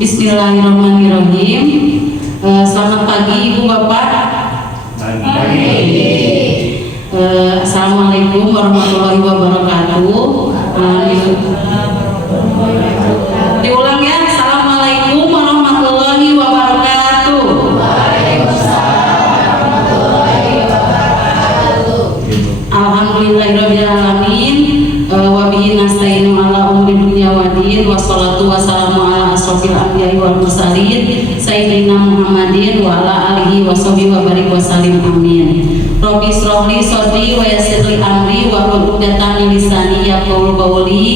Bismillahirrahmanirrahim. Selamat pagi Ibu Bapak. Assalamualaikum warahmatullahi wabarakatuh. Diulang ya. Assalamualaikum warahmatullahi wabarakatuh. Alhamdulillahirabbil alamin. Wa bihi nasta'inu ala umuri dunya waddin. Wassalatu wassalamu ala asrofil anbiya'i wal mursalin sayyidina Muhammadin wa ala alihi washabihi wa barik wa salim amin. Rabbi shrahli sadri wa yassirli amri wa hlul 'uqdatam min lisani yafqahu qawli.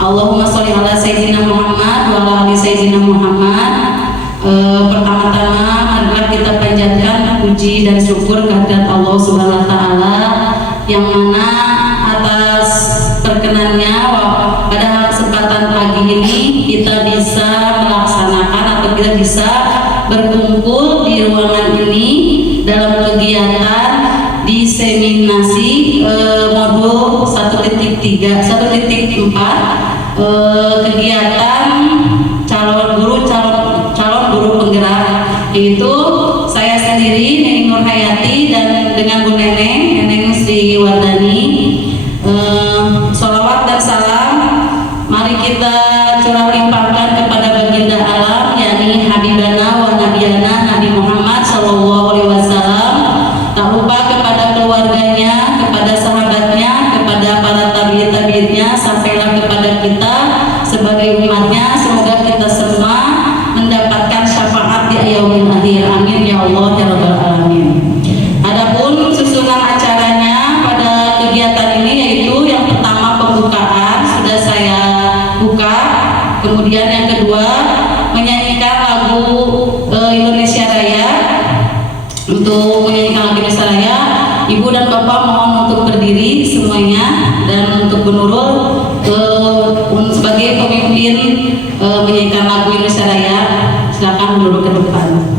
Allahumma sholli ala sayyidina Muhammad wa ala ali sayyidina Muhammad. Pertama-tama marilah kita panjatkan puji dan syukur kehadirat Allah Subhanahu wa taala yang mana atas perkenannya pada kesempatan pagi ini kita bisa melaksanakan atau kita bisa berkumpul di ruangan ini dalam kegiatan diseminasi modul 1.3 1.4 kegiatan calon guru penggerak, yaitu saya sendiri Neneng Nurhayati dan dengan Bu Neneng Sri Wardani. Sholawat dan salam mari kita curah limpahkan kepada baginda alam, yakni Habibana wa Nabiyana Nabi Muhammad Sallallahu Alaihi Wasallam. Tak lupa kepada keluarganya, kepada sahabatnya, kepada para tabi'in-tabi'innya, sampailah kepada kita sebagai umatnya. Semoga kita semua mendapatkan syafaat di yaumil akhir. Amin ya Allah ya rabbal alamin. Adapun susunan acaranya pada kegiatan ini yaitu yang pertama pembukaan sudah saya buka, kemudian yang kedua menyanyikan lagu Indonesia Raya. Untuk menyanyikan lagu Indonesia Raya, Ibu dan Bapak mohon untuk berdiri semuanya, dan untuk Bu Nurul sebagai pemimpin menyanyikan lagu Indonesia Raya, silakan duduk ke depan.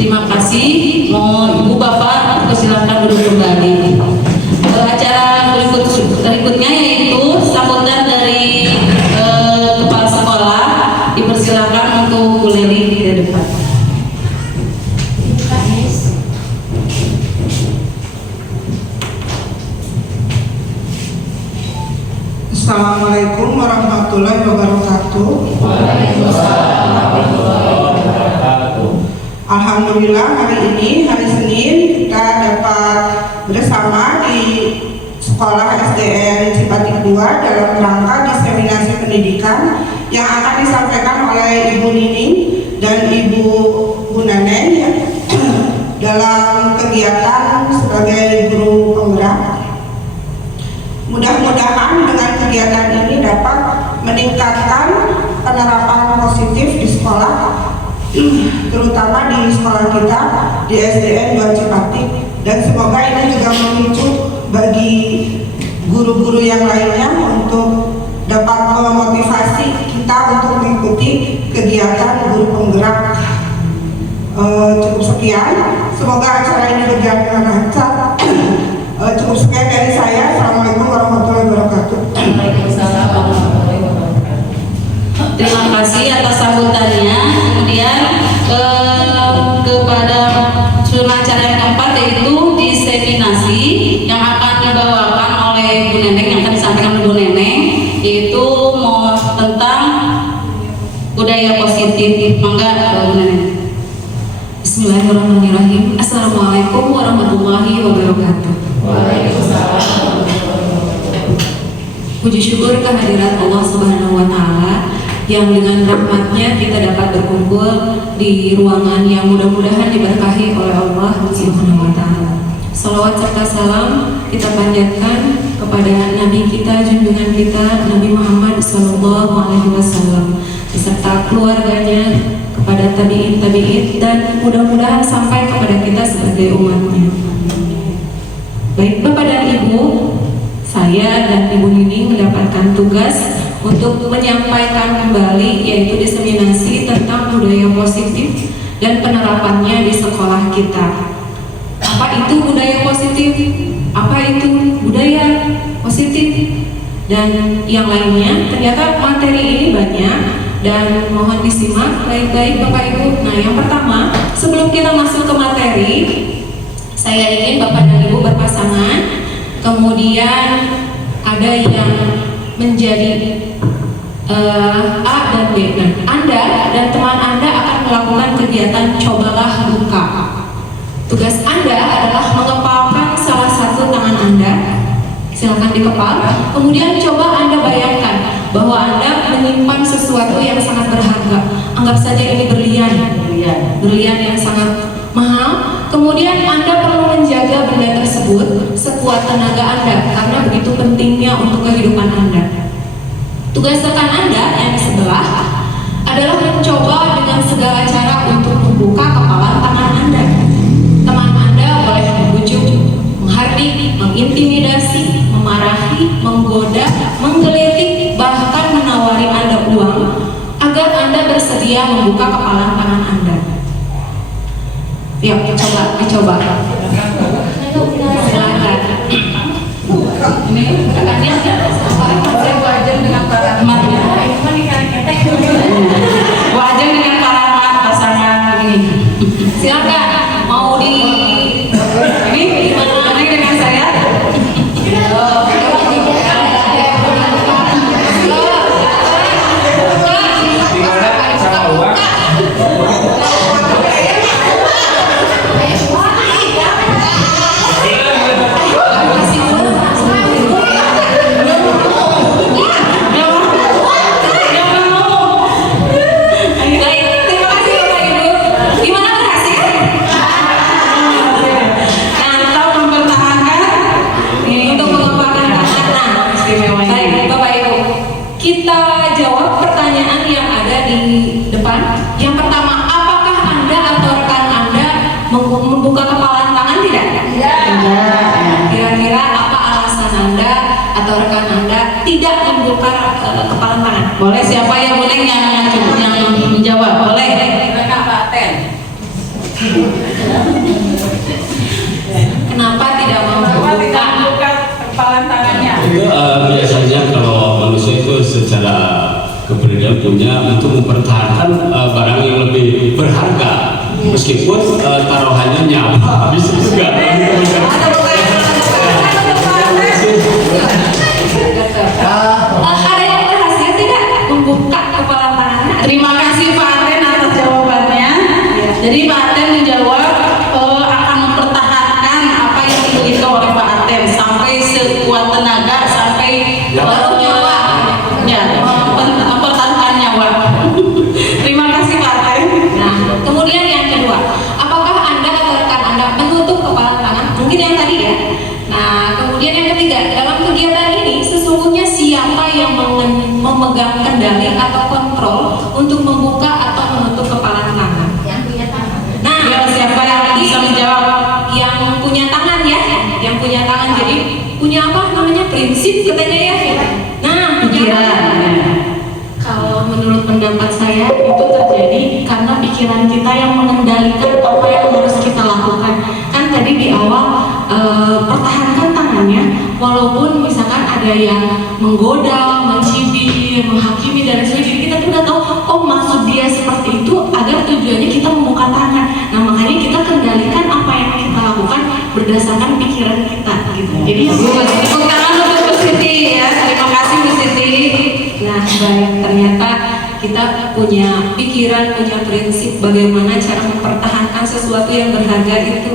Terima kasih. Mohon Ibu Bapak silakan duduk kembali. Acara berikutnya yaitu sambutan dari kepala sekolah. Dipersilakan untuk Bu Leli ke depan. Assalamualaikum warahmatullahi wabarakatuh. Waalaikumsalam warahmatullahi wabarakatuh. Alhamdulillah hari ini hari Senin kita dapat bersama di Sekolah SDN Cipati 2 dalam rangka diseminasi pendidikan yang akan disampaikan oleh Ibu Nining dan Ibu Bu Neneng ya, dalam kegiatan kegiatan sebagai guru penggerak. Mudah-mudahan dengan kegiatan ini dapat meningkatkan penerapan positif di sekolah, terutama di sekolah kita di SDN 2 Cipatik, dan semoga ini juga memicu bagi guru-guru yang lainnya untuk dapat memotivasi kita untuk mengikuti kegiatan guru penggerak. Cukup sekian, semoga acara ini berjalan dengan lancar. Cukup sekian dari saya. Assalamualaikum warahmatullahi wabarakatuh. Waalaikumsalam warahmatullahi wabarakatuh. Terima kasih atas sambutannya. Kemudian kepada zona acara yang keempat, yaitu diseminasi yang akan dibawakan oleh Bu Neneng, yang akan disampaikan oleh Bu Neneng, yaitu mau tentang budaya positif. Mangga Bu Neneng. Bismillahirrahmanirrahim. Assalamualaikum warahmatullahi wabarakatuh. Waalaikumsalam. Puji syukur kehadirat Allah Subhanahu wa Ta'ala yang dengan rahmatnya kita dapat berkumpul di ruangan yang mudah-mudahan diberkahi oleh Allah Subhanahu wa Ta'ala. Salawat serta salam kita panjatkan kepada Nabi kita, junjungan kita, Nabi Muhammad SAW, beserta keluarganya, kepada tabi'in dan mudah-mudahan sampai kepada kita sebagai umatnya. Baik Bapak dan Ibu, saya dan Ibu Nining mendapatkan tugas untuk menyampaikan kembali, yaitu diseminasi tentang budaya positif dan penerapannya di sekolah kita. Apa itu budaya positif? Apa itu budaya positif? Dan yang lainnya, ternyata materi ini banyak dan mohon disimak baik-baik Bapak Ibu. Nah, yang pertama, sebelum kita masuk ke materi, saya ingin Bapak dan Ibu berpasangan, kemudian ada yang menjadi A dan B. Nah, Anda dan teman Anda akan melakukan kegiatan cobalah buka. Tugas Anda adalah mengepalkan salah satu tangan Anda. Silakan dikepal. Kemudian coba Anda bayangkan bahwa Anda menyimpan sesuatu yang sangat berharga. Anggap saja ini berlian yang sangat mahal. Kemudian Anda perlu menjaga benda tersebut sekuat tenaga Anda, karena begitu pentingnya untuk kehidupan Anda. Tugas rekan Anda yang di sebelah adalah mencoba dengan segala cara untuk membuka kepalan tangan Anda. Teman Anda boleh membujuk, menghardik, mengintimidasi, memarahi, menggoda, menggelitik, bahkan menawari Anda uang agar Anda bersedia membuka kepalan tangan Anda. Yuk, dicoba. Silakan. Ini rekannya saya wajar dengan para temannya. Wajar dengan para pasangan ini. Silakan. Mau di ini gimana nih dengan saya? Membuka kepalan tangan tidak? Kira-kira apa alasan Anda atau rekan Anda tidak membuka kepalan tangan? Boleh siapa yang boleh yang menjawab? Boleh. Rekan Paten. Kenapa tidak mau membuka kepalan tangannya? Itu biasanya kalau manusia itu secara kepribadian punya untuk mempertahankan barang yang lebih berharga, meskipun taruhannya nyawa habis juga. Ada yang berhasil tidak membuka kepalan tangannya? Terima kasih Pak Aten atas jawabannya. Jadi Pak Aten menjawab akan mempertahankan apa yang dimiliki oleh Pak Aten sampai sekuat tenaga, sampai nyawa. Ya, mempertahankan nyawa. Terima kasih Pak Aten. Nah, kemudian yang kedua, apakah Anda atau rekan Anda menutup kepalan kemudian yang ketiga, dalam kegiatan ini sesungguhnya siapa yang memegang kendali atau kontrol untuk membuka atau menutup kepalan tangan? Yang punya tangan. Nah, Ya, siapa yang bisa menjawab? yang punya tangan ya, yang punya tangan. Jadi punya apa namanya, prinsip katanya ya. Nah, Pikiran. kalau menurut pendapat saya itu terjadi karena pikiran kita yang mengendalikan apa yang harus kita lakukan. Kan tadi di awal pertahankan tangannya, walaupun misalkan ada yang menggoda, mencibir, menghakimi dan sebagainya, kita tuh udah tahu, oh maksud dia seperti itu agar tujuannya kita membuka tangan. Nah makanya kita kendalikan apa yang kita lakukan berdasarkan pikiran kita gitu. Jadi Tepuk tangan untuk Bu Siti ya. Terima kasih Bu Siti. nah baik, ternyata kita punya pikiran, punya prinsip bagaimana cara mempertahankan sesuatu yang berharga itu.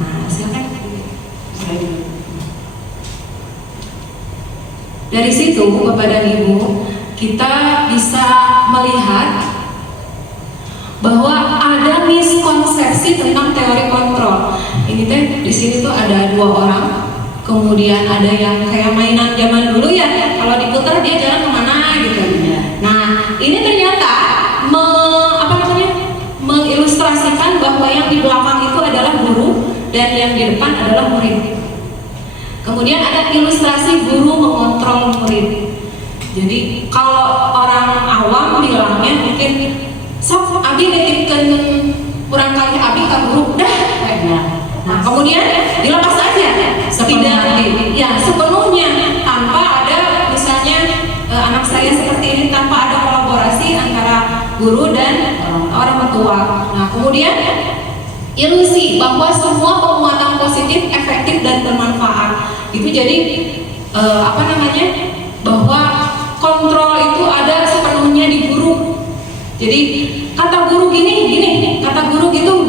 Nah silakan. Dari situ Bapak dan Ibu, kita bisa melihat bahwa ada miskonsepsi tentang teori kontrol. Ini teh di sini tuh ada dua orang, kemudian ada yang kayak mainan zaman dulu ya, kalau diputar dia jalan kemana gitu. Nah ini ternyata mengilustrasikan bahwa yang di belakang itu adalah guru dan yang di depan adalah murid. Kemudian ada ilustrasi guru mengontrol murid. Jadi kalau orang awam bilangnya mungkin sok abi nitipkeun kurang kali abi ka guru dah. Nah, kemudian dilepas aja sepenuhnya tanpa ada misalnya anak saya seperti ini, tanpa ada kolaborasi antara guru dan orang tua. Nah, kemudian ilusi bahwa semua penguatan positif efektif dan bermanfaat. Itu jadi bahwa kontrol itu ada sepenuhnya di guru. Jadi kata guru gini, kata guru gitu.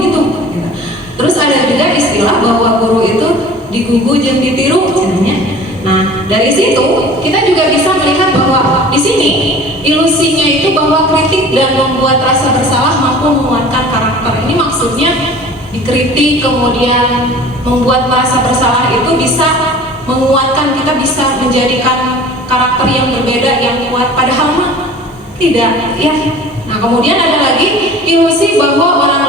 Terus ada juga istilah bahwa guru itu digugu jeung ditiru sebenarnya. Nah, dari situ kita juga bisa melihat bahwa di sini ilusinya itu bahwa kritik dan membuat rasa bersalah mampu menguatkan karakter. Ini maksudnya dikritik kemudian membuat merasa bersalah itu bisa menguatkan kita, bisa menjadikan karakter yang berbeda yang kuat, padahal mah tidak ya. Nah kemudian ada lagi ilusi bahwa orang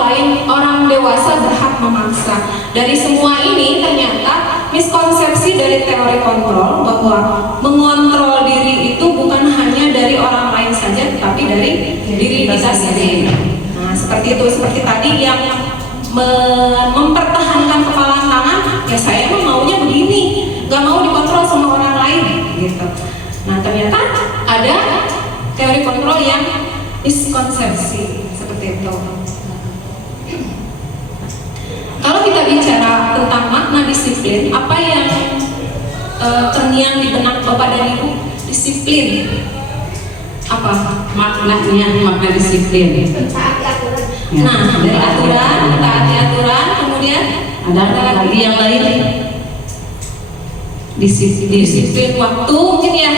dewasa berhak memaksa. Dari semua ini ternyata miskonsepsi dari teori kontrol bahwa mengontrol diri itu bukan hanya dari orang lain saja, tapi dari diri kita sendiri. Nah seperti itu, seperti tadi yang mempertahankan kepalan tangan, ya saya maunya begini, gak mau dikontrol sama orang lain gitu. Nah ternyata ada teori kontrol yang miskonsepsi seperti itu. Kalau kita bicara tentang makna disiplin, apa yang terngiang di benak Bapak dan Ibu? Disiplin apa maknanya? Makna disiplin. Nah, dari aturan, taati aturan, kemudian ada lagi yang lain. Disiplin waktu mungkin ya.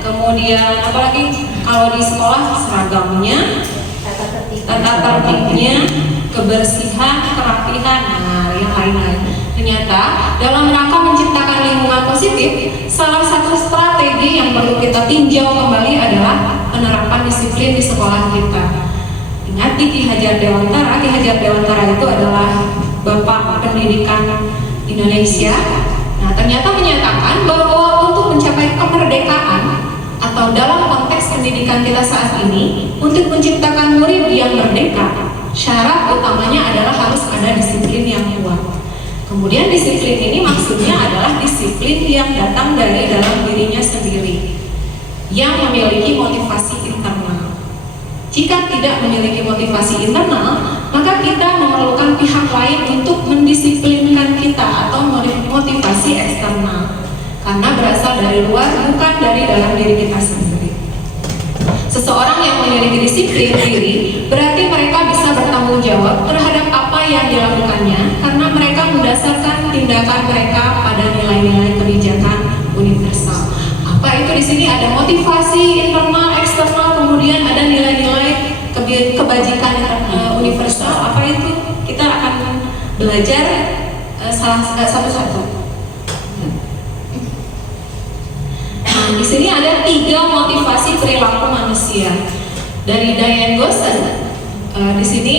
Kemudian apalagi kalau di sekolah seragamnya, tata tertibnya, kebersihan, kerapihan, nah yang lain-lain. Ternyata dalam rangka menciptakan lingkungan positif, salah satu strategi yang perlu kita tinjau kembali adalah penerapan disiplin di sekolah kita. Ingat di Ki Hajar Dewantara, Ki Hajar Dewantara itu adalah Bapak Pendidikan Indonesia. Nah, ternyata menyatakan bahwa untuk mencapai kemerdekaan atau dalam konteks pendidikan kita saat ini, untuk menciptakan murid yang merdeka, syarat utamanya adalah harus ada disiplin yang kuat. Kemudian disiplin ini maksudnya adalah disiplin yang datang dari dalam dirinya sendiri, yang memiliki motivasi internal. Jika tidak memiliki motivasi internal, maka kita memerlukan pihak lain untuk mendisiplinkan kita atau motivasi eksternal, karena berasal dari luar, bukan dari dalam diri kita sendiri. Seseorang yang memiliki disiplin diri berarti mereka bisa bertanggung jawab terhadap apa yang dilakukannya, karena mereka mendasarkan tindakan mereka pada nilai-nilai kebijakan universal. Apa itu di sini? Ada motivasi internal, eksternal, kemudian ada nilai-nilai kebajikan universal. Apa itu? Kita akan belajar satu-satu. perilaku manusia. Dari Diane Gossen di sini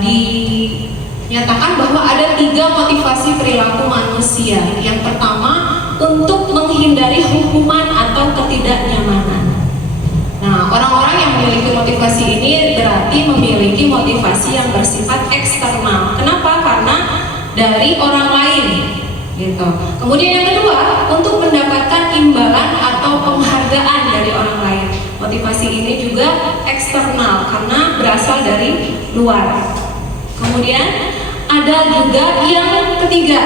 dinyatakan bahwa ada 3 motivasi perilaku manusia. Yang pertama, untuk menghindari hukuman atau ketidaknyamanan. Nah, orang-orang yang memiliki motivasi ini berarti memiliki motivasi yang bersifat eksternal. Kenapa? Karena dari orang lain, gitu. Kemudian yang kedua, untuk mendapatkan imbalan atau penghargaan dari orang lain. Motivasi ini juga eksternal karena berasal dari luar. Kemudian ada juga yang ketiga,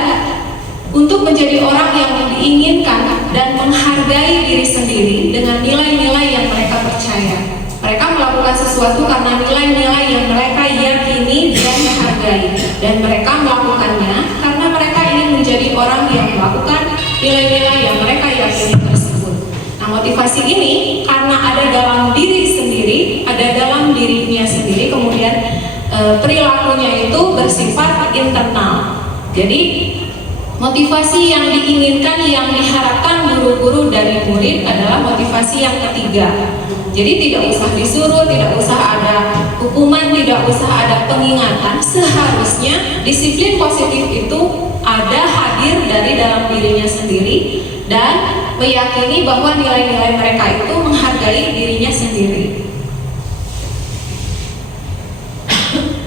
untuk menjadi orang yang diinginkan dan menghargai diri sendiri dengan nilai-nilai yang mereka percaya. Mereka melakukan sesuatu karena nilai-nilai yang mereka yakini dan hargai, dan mereka melakukannya karena mereka ingin menjadi orang yang melakukan nilai-nilai yang mereka yakini tersebut. Nah, motivasi ini karena ada dalam diri sendiri, ada dalam dirinya sendiri, kemudian perilakunya itu bersifat internal. Jadi motivasi yang diinginkan, yang diharapkan guru-guru dari murid adalah motivasi yang ketiga. Jadi tidak usah disuruh, tidak usah ada hukuman, tidak usah ada pengingatan. Seharusnya disiplin positif itu ada hadir dari dalam dirinya sendiri dan meyakini bahwa nilai-nilai mereka itu menghargai dirinya sendiri.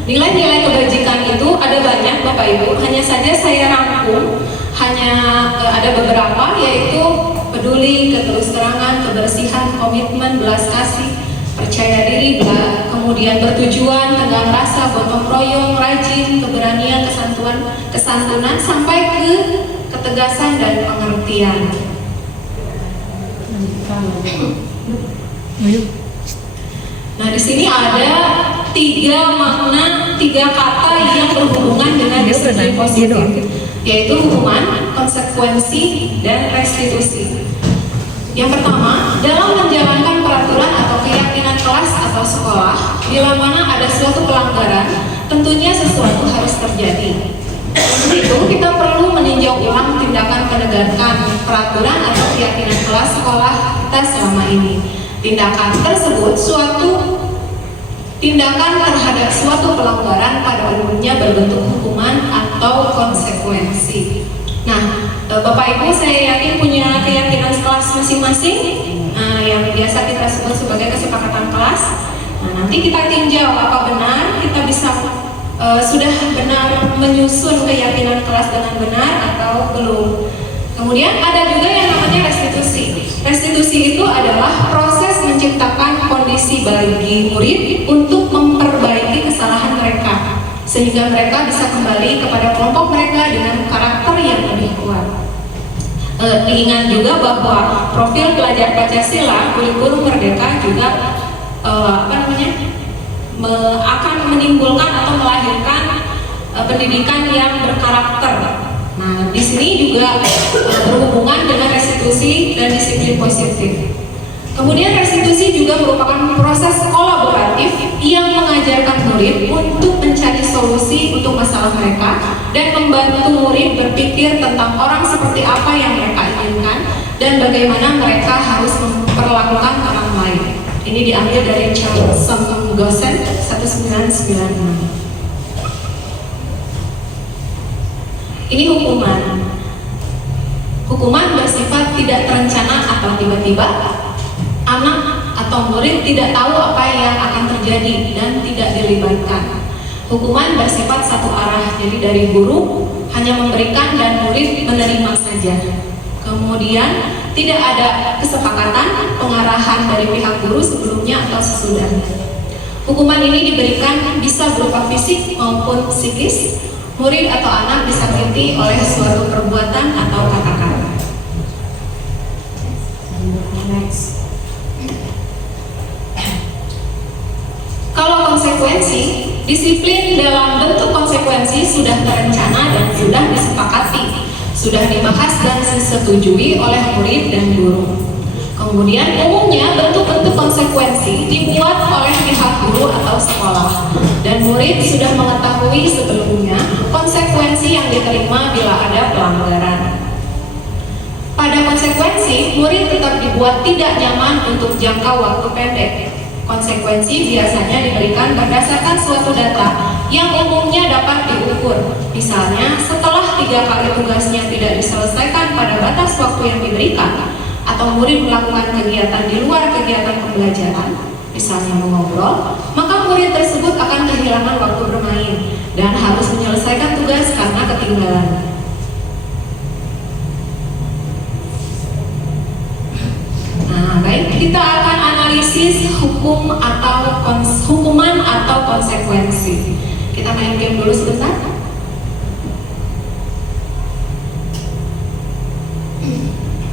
Nilai-nilai kebajikan itu ada banyak Bapak Ibu, hanya saja saya rangkum hanya ada beberapa, yaitu peduli, keterus-terangan, kebersihan, komitmen, belas kasih, percaya diri, kemudian bertujuan, tegang rasa, gotong royong, rajin, keberanian, kesantunan, sampai ke ketegasan dan pengertian. Nah, di sini ada 3 makna, 3 kata yang berhubungan dengan disiplin positif, yaitu hukuman, konsekuensi, dan restitusi. Yang pertama, dalam menjalankan peraturan atau keyakinan kelas atau sekolah, bila mana ada suatu pelanggaran, tentunya sesuatu harus terjadi. Untuk itu, kita perlu meninjau ulang tindakan penegakan peraturan atau keyakinan kelas sekolah kita selama ini. Tindakan tersebut tindakan terhadap suatu pelanggaran pada umumnya berbentuk hukuman atau konsekuensi. Nah, Bapak Ibu saya yakin punya keyakinan kelas masing-masing, yang biasa kita sebut sebagai kesepakatan kelas. Nah, nanti kita tinjau apa benar kita bisa sudah benar menyusun keyakinan kelas dengan benar atau belum. Kemudian ada juga yang namanya restitusi. Restitusi itu adalah proses menciptakan kondisi bagi murid untuk memperbaiki kesalahan mereka, sehingga mereka bisa kembali kepada kelompok mereka dengan karakter yang lebih kuat. Diingat juga bahwa profil pelajar Pancasila, kurikulum Merdeka juga akan menimbulkan atau melahirkan pendidikan yang berkarakter. Nah, di sini juga berhubungan dengan restitusi dan disiplin positif. Kemudian restitusi juga merupakan proses kolaboratif yang mengajarkan murid untuk mencari solusi untuk masalah mereka dan membantu murid berpikir tentang orang seperti apa yang mereka inginkan dan bagaimana mereka harus memperlakukan orang lain. Ini diambil dari Charles Gossen 1996. Ini hukuman. Hukuman bersifat tidak terencana atau tiba-tiba. Anak atau murid tidak tahu apa yang akan terjadi dan tidak dilibatkan. Hukuman bersifat satu arah, jadi dari guru hanya memberikan dan murid menerima saja. Kemudian tidak ada kesepakatan pengarahan dari pihak guru sebelumnya atau sesudahnya. Hukuman ini diberikan bisa berupa fisik maupun psikis. Murid atau anak disakiti oleh suatu perbuatan atau kata-kata. Kalau konsekuensi, disiplin dalam bentuk konsekuensi sudah terencana dan sudah disepakati, sudah dibahas dan disetujui oleh murid dan guru. Kemudian umumnya bentuk-bentuk konsekuensi dibuat oleh pihak guru atau sekolah, dan murid sudah mengetahui sebelumnya konsekuensi yang diterima bila ada pelanggaran. Pada konsekuensi, murid tetap diberi dibuat tidak nyaman untuk jangka waktu pendek. Konsekuensi biasanya diberikan berdasarkan suatu data yang umumnya dapat diukur. Misalnya, setelah 3 kali tugasnya tidak diselesaikan pada batas waktu yang diberikan, atau murid melakukan kegiatan di luar kegiatan pembelajaran, misalnya mengobrol, maka murid tersebut akan kehilangan waktu bermain dan harus menyelesaikan tugas karena ketinggalan. Nah, baik, kita akan analisis hukuman atau konsekuensi. Kita main game dulu sebentar.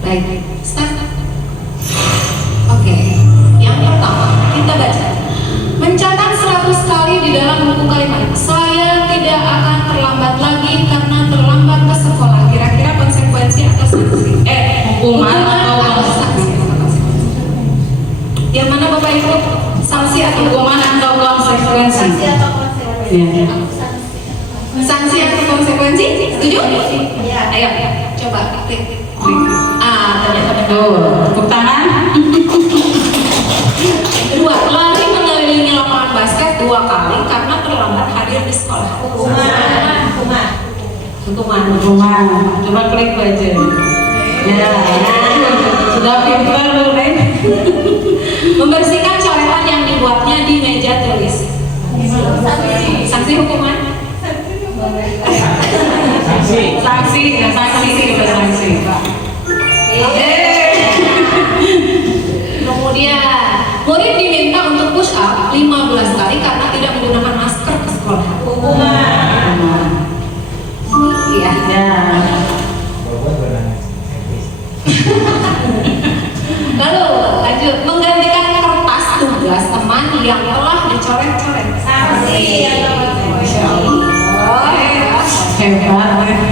Baik, start. Oke, yang pertama kita baca. Mencatat 100 kali di dalam buku kalimat. Saya tidak akan terlambat lagi karena terlambat ke sekolah. Kira-kira konsekuensi atau sanksi? Hukuman atau sanksi? Yang mana Bapak Ibu? Sanksi atau hukuman atau konsekuensi? Ya. Sanksi atau konsekuensi? Setuju? Iya. Ayo, coba klik. Ternyata betul. Tepuk tangan. Kedua, lari mengelilingi lapangan basket 2 kali karena terlambat hadir di sekolah. Hukuman. Coba klik aja. Ya. Sudah pintar loh, Ren. Membersihkan coretan yang dibuatnya di meja tulis. Sanksi hukuman? Sanksi. Kemudian, murid diminta untuk push up 15 kali karena tidak menggunakan masker ke sekolah. Iya. Ya. Lalu lanjut, menggantikan kertas tugas teman yang telah dicoret-coret. Hebat.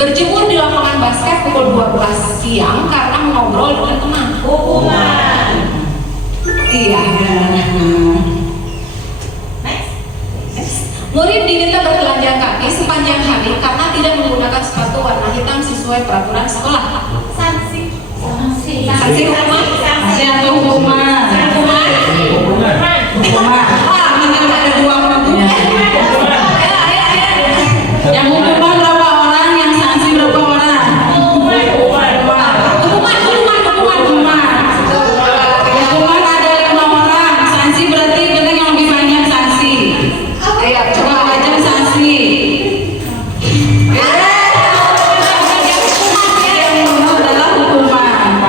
Berjemur di lapangan basket pukul 12 siang karena mengobrol dengan teman. Iya. Murid diminta bertelanjang kaki sepanjang hari karena tidak menggunakan sepatu warna hitam sesuai peraturan sekolah. Sanksi hukuman? Sanksi atau hukuman? Hukuman. Ada 2 orang. Yang hukuman berapa orang? Yang sanksi berapa orang? Hukuman ada 5 orang. Sanksi berarti benar yang lebih banyak sanksi. Ayo, Coba baca sanksi. Yang benar adalah hukuman.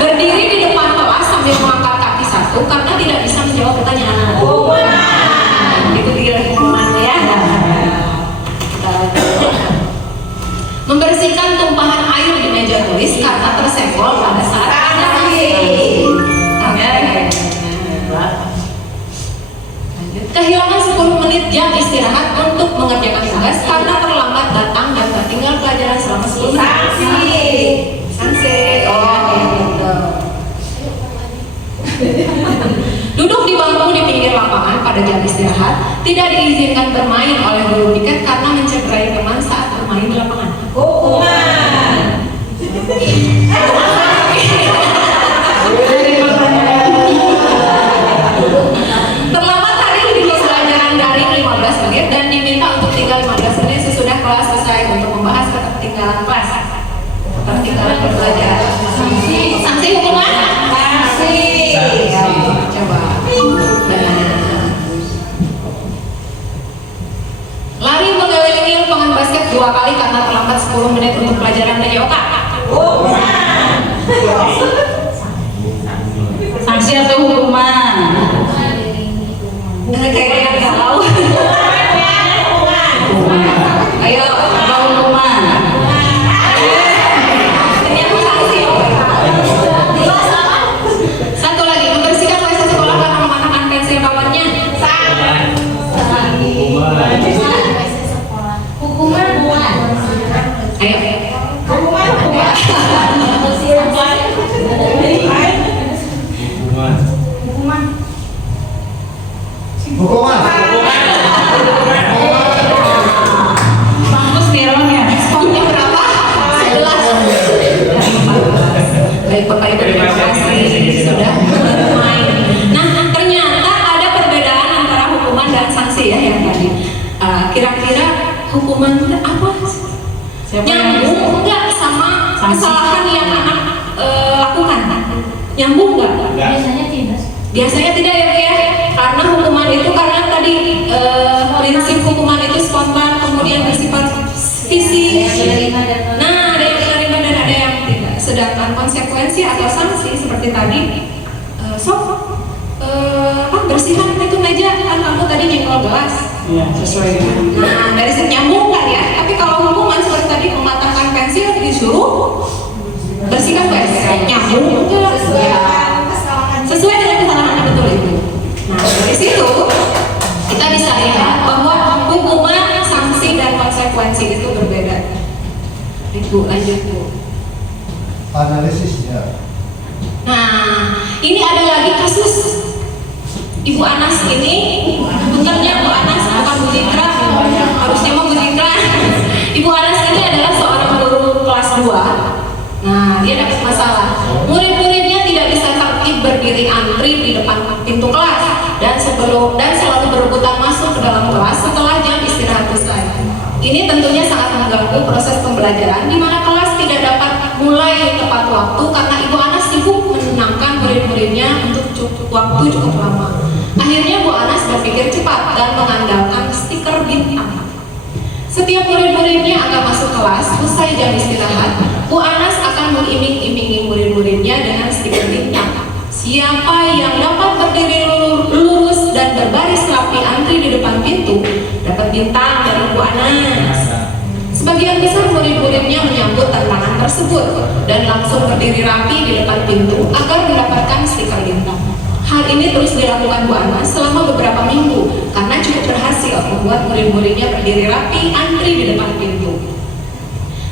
berdiri di depan kelas sambil mengangkat kaki satu karena tidak bisa menjawab pertanyaan. Itu 3 hukuman ya. Membersihkan tumpahan air di meja tulis karena tersenggol pada saat kehilangan 10 menit jam istirahat untuk mengerjakan tugas karena terlambat datang dan tertinggal pelajaran selama 10 menit. Sanksi. Gitu. Duduk di bangku di pinggir lapangan pada jam istirahat, tidak diizinkan bermain oleh guru piket karena mencederai teman saat bermain di lapangan. Terlambat hadir di pelajaran daring 15 menit dan diminta untuk tinggal 15 menit sesudah kelas selesai untuk membahas ketertinggalan kelas. Ketertinggalan pelajaran. Sanksi hukuman? Coba. Lari mengelilingi lapangan basket 2 kali karena terlambat 10 menit untuk pelajaran PJOK. Sanksi atau hukuman? Kayaknya nggak tahu. Ayo, apa hukuman? Ternyata sanksi. Satu lagi, membersihkan WC sekolah karena mematahkan pensil kawannya. Ayo. benar-benar apa? Siapa Nyambung nggak sama kesalahan yang anak lakukan? Nyambung nggak? Biasanya tidak. Biasanya tidak ya Bu ya, karena hukuman itu karena tadi prinsip hukuman itu spontan, kemudian bersifat fisik. Nah, ada yang menerima dan ada yang tidak. Sedangkan konsekuensi atau sanksi seperti tadi, bersihkan itu meja, kan kamu tadi nyenggol gelas. Iya, sesuai dengan. Nah, dari situ nyambung kan ya. Tapi kalau hukuman seperti tadi mematahkan pensil disuruh bersihkan pensil, nyambung enggak? Sesuai dengan kesalahannya, betul itu. Nah, dari situ kita bisa lihat bahwa hukuman, sanksi dan konsekuensi itu berbeda. Ibu lanjut Bu. Analisisnya. Nah, ini ada lagi kasus Ibu Anas ini, benarnya Bu Anas bukan Bu Citra, harusnya mau Bu Citra. Ibu Anas ini adalah seorang guru kelas 2. Nah, dia dapat masalah. Murid-muridnya tidak bisa tertib berdiri antri di depan pintu kelas dan selalu berebutan masuk ke dalam kelas setelah jam istirahat selesai. Ini tentunya sangat mengganggu proses pembelajaran di mana kelas tidak dapat mulai tepat waktu karena Ibu Anas sibuk menenangkan murid-muridnya untuk waktu cukup lama. Akhirnya Bu Anas berpikir cepat dan mengandalkan stiker bintang. Setiap murid-muridnya akan masuk kelas, usai jam istirahat, Bu Anas akan mengiming-imingi murid-muridnya dengan stiker bintang. Siapa yang dapat berdiri lurus dan berbaris rapi antri di depan pintu, dapat bintang dari Bu Anas. Sebagian besar murid-muridnya menyambut tantangan tersebut dan langsung berdiri rapi di depan pintu agar mendapatkan stiker bintang. Hal ini terus dilakukan Bu Anas selama beberapa minggu karena cukup berhasil membuat murid-muridnya berdiri rapi antri di depan pintu.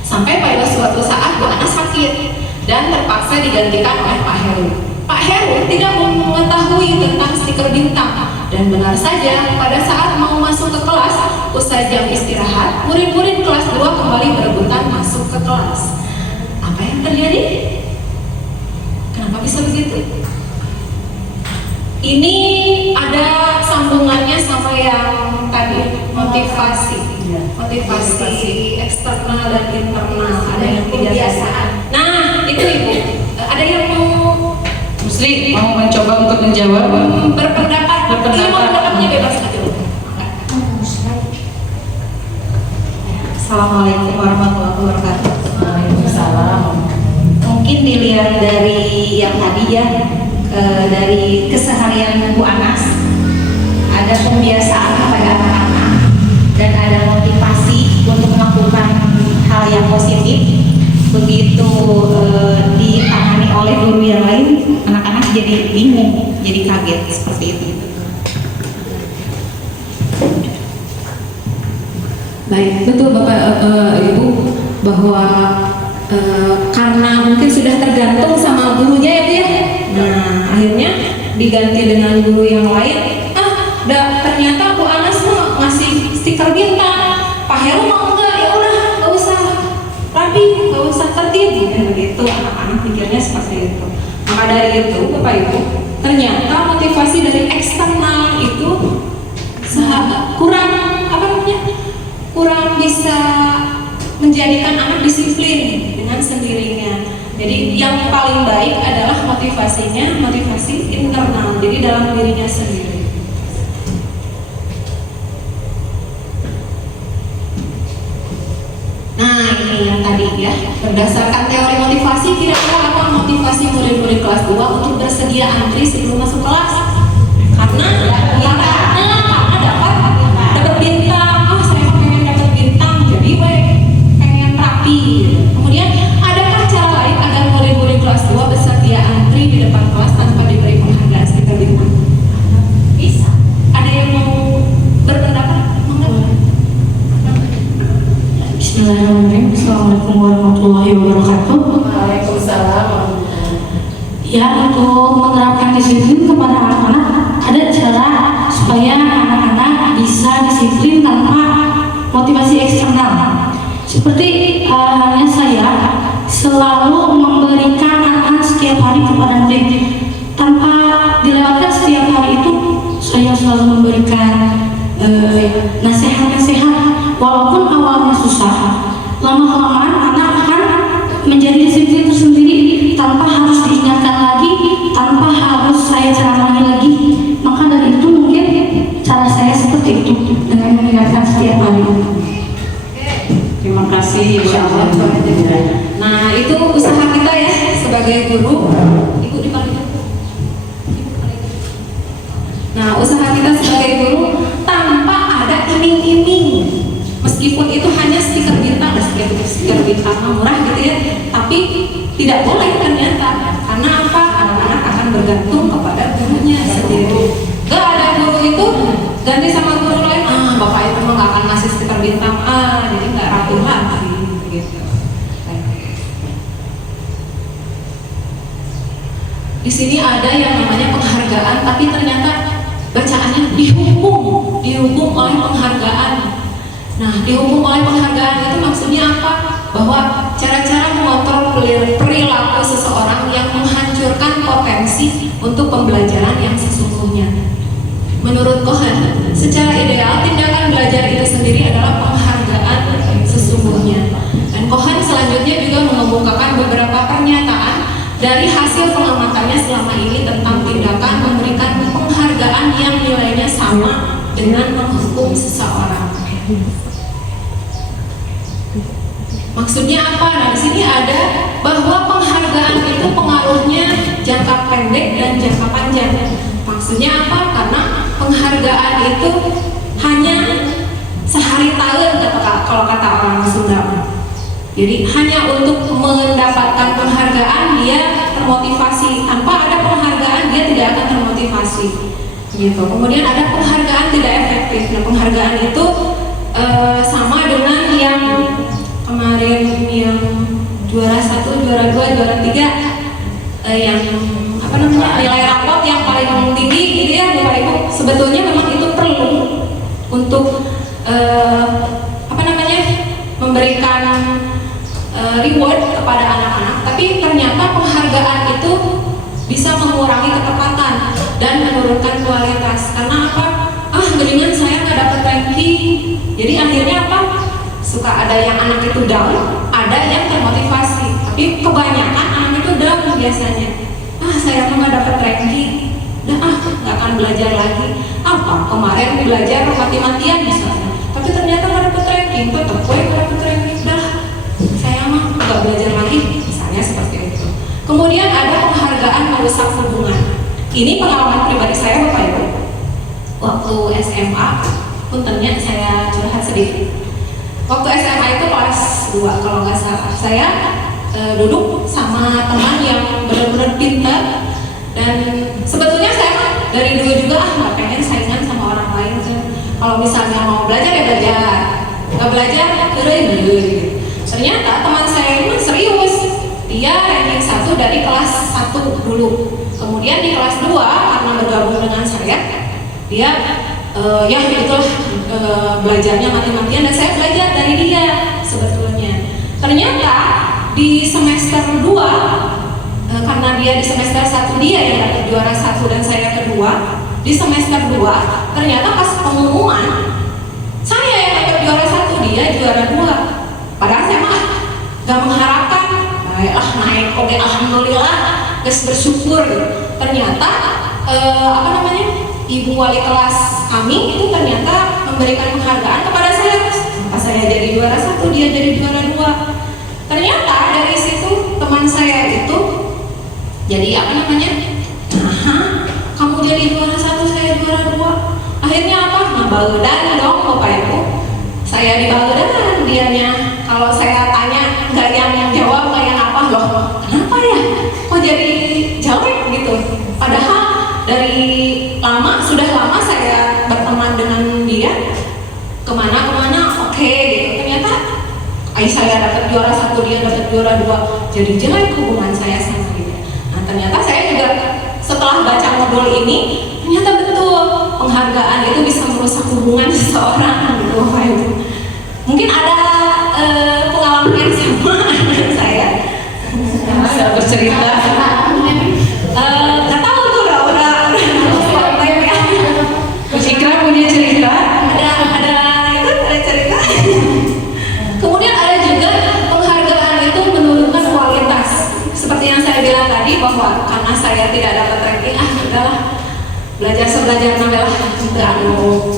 Sampai pada suatu saat Bu Anas sakit dan terpaksa digantikan oleh Pak Heru. Pak Heru tidak mengetahui tentang stiker bintang dan benar saja pada saat mau masuk ke kelas usai jam istirahat, murid-murid kelas 2 kembali berebutan masuk ke kelas. Apa yang terjadi? Kenapa bisa begitu? Ini ada sambungannya sama yang tadi, motivasi eksternal dan internal, ada yang kebiasaan. Nah, itu Ibu, ada yang mau Musri mau mencoba untuk menjawab? berpendapat. Ini mau pendapatnya bebas aja. Assalamualaikum warahmatullahi wabarakatuh. Waalaikumsalam. Mungkin dilihat dari yang tadi ya, dari keseharian Bu Anas, ada pembiasaan kepada anak-anak dan ada motivasi untuk melakukan hal yang positif. Begitu ditangani oleh guru yang lain, anak-anak jadi bingung, jadi kaget seperti itu. Baik, betul Bapak Ibu bahwa karena mungkin sudah tergantung sama gurunya ya Bu ya. Nah, akhirnya diganti dengan guru yang lain. Ternyata Bu Anas mah ngasih stiker bintang. Pak Heru mau enggak, ya udah nggak usah rapi, nggak usah tertib. Begitu anak-anak pikirnya seperti itu. Maka dari itu Bapak Ibu, ternyata motivasi dari eksternal itu kurang bisa menjadikan anak disiplin dengan sendirinya. Jadi yang paling baik adalah motivasi internal, jadi dalam dirinya sendiri. Nah, ini yang tadi ya, berdasarkan teori motivasi, kira-kira apa motivasi murid-murid kelas 2 untuk bersedia antri sebelum masuk kelas? Karena dapat bintang. Saya pengen dapat bintang, jadi pengen rapi. Kemudian adakah cara lain agar murid-murid kelas 2 bersedia antri di depan kelas tanpa diberi penghargaan stiker bintang? Bisa. Ada yang mau berpendapat? Bismillahirrahmanirrahim. Assalamualaikum warahmatullahi wabarakatuh. Waalaikumsalam. Ya, untuk menerapkan disiplin kepada anak-anak, ada cara supaya anak-anak bisa disiplin tanpa motivasi eksternal. Seperti halnya saya selalu memberikan anak-anak setiap hari kepada murid tanpa dilewatkan. Setiap hari itu saya selalu memberikan nasihat-nasihat, walaupun awalnya susah, lama-kelamaan anak akan menjadi disiplin tersendiri tanpa harus diingatkan lagi, tanpa harus saya ceramahi lagi. Maka dari itu mungkin cara saya seperti itu, dengan mengingatkan setiap hari. Terima kasih Ibu Allah. Nah, itu usaha kita ya sebagai guru. Ibu dipanggil. Nah, usaha kita sebagai guru tanpa ada iming-iming. Meskipun itu hanya stiker bintang, stiker bintang murah gitu ya, tapi tidak boleh ternyata. Karena apa? Anak-anak akan bergantung kepada gurunya sendiri. Gak ada guru itu ganti sama guru lain, bapak itu mah gak akan ngasih stiker bintang, jadi gak rapi lagi gitu. Di sini ada yang namanya penghargaan, tapi ternyata bacaannya dihukum oleh penghargaan. Nah, dihukum oleh penghargaan itu maksudnya apa? Bahwa cara-cara mengontrol perilaku seseorang yang menghancurkan potensi untuk pembelajaran yang sesungguhnya. Menurut Cohen, secara ideal tindakan belajar itu sendiri adalah penghargaan sesungguhnya. Dan Cohen selanjutnya juga mengemukakan beberapa pernyataan dari hasil pengamatannya selama ini tentang tindakan memberikan penghargaan yang nilainya sama dengan menghukum seseorang. Maksudnya apa? Nah, di sini ada bahwa penghargaan itu pengaruhnya jangka pendek dan jangka panjang. Maksudnya apa? Karena penghargaan itu hanya sehari tahun kalau kata orang Sunda. Jadi hanya untuk mendapatkan penghargaan dia termotivasi. Tanpa ada penghargaan dia tidak akan termotivasi. Gitu. Kemudian ada penghargaan tidak efektif. Nah, penghargaan itu sama dengan yang kemarin yang juara 1, juara 2, juara 3 yang apa namanya nilai rapot yang paling tinggi gitu ya Bapak Ibu. Sebetulnya memang itu perlu untuk apa namanya memberikan reward kepada anak-anak, tapi ternyata penghargaan itu bisa mengurangi ketepatan dan menurunkan kualitas. Karena apa? Gelingan saya nggak dapat ranking. Jadi akhirnya apa? Suka ada yang anak itu down, ada yang termotivasi. Tapi kebanyakan anak itu down biasanya. Saya nggak dapat ranking, nggak akan belajar lagi. Kemarin belajar mati-matian misalnya, tapi ternyata nggak dapat ranking, tetap gue nggak dapat ranking. Saya mah nggak belajar lagi, misalnya seperti itu. Kemudian ada penghargaan merusak hubungan. Ini pengalaman pribadi saya Bapak Ibu. Waktu SMA, puntennya saya curhat sedikit. Waktu SMA itu kelas 2 kalau nggak salah, saya duduk sama teman yang benar-benar pintar, dan sebetulnya saya dari dulu juga nggak pengen saingan sama orang lain kan. Kalau misalnya mau belajar ya belajar, nggak belajar gitu. Ternyata teman saya ini serius, dia ranking 1 dari kelas 1 dulu. Kemudian di kelas 2 karena bergabung dengan saya, dia ya itulah belajarnya mati-matian, dan saya belajar dari dia sebetulnya. Ternyata di semester 2 karena dia di semester 1 dia yang dapat juara 1 dan saya kedua, di semester 2 ternyata pas pengumuman saya yang dapat juara 1, dia juara 2. Padahal saya mah gak mengharapkan naik, oke alhamdulillah, guys bersyukur. Ternyata apa namanya ibu wali kelas kami itu ternyata memberikan penghargaan kepada saya. Pas saya jadi juara 1, dia jadi juara 2. Ternyata dari situ teman saya itu jadi apa namanya, kamu jadi juara 1, saya juara 2. Akhirnya apa? Baudan dong Bapak Ibu. Saya dibaudan, dianya kalau saya tanya nggak yang jawab, nggak yang apa, loh kenapa ya kok jadi jelek gitu. Padahal dari sudah lama saya berteman dengan dia, kemana-kemana oke gitu. Ternyata saya dapat juara 1, dia dapat juara 2, jadi jelek hubungan saya sama dia. Nah ternyata saya juga setelah baca modul ini, ternyata betul penghargaan itu bisa merusak hubungan seseorang gitu. Mungkin ada pengalaman yang sama dengan saya bisa bercerita. Nggak tahu tuh udah Cikra punya cerita. bahwa karena saya tidak dapat ranking, udahlah belajar sebelajar nggak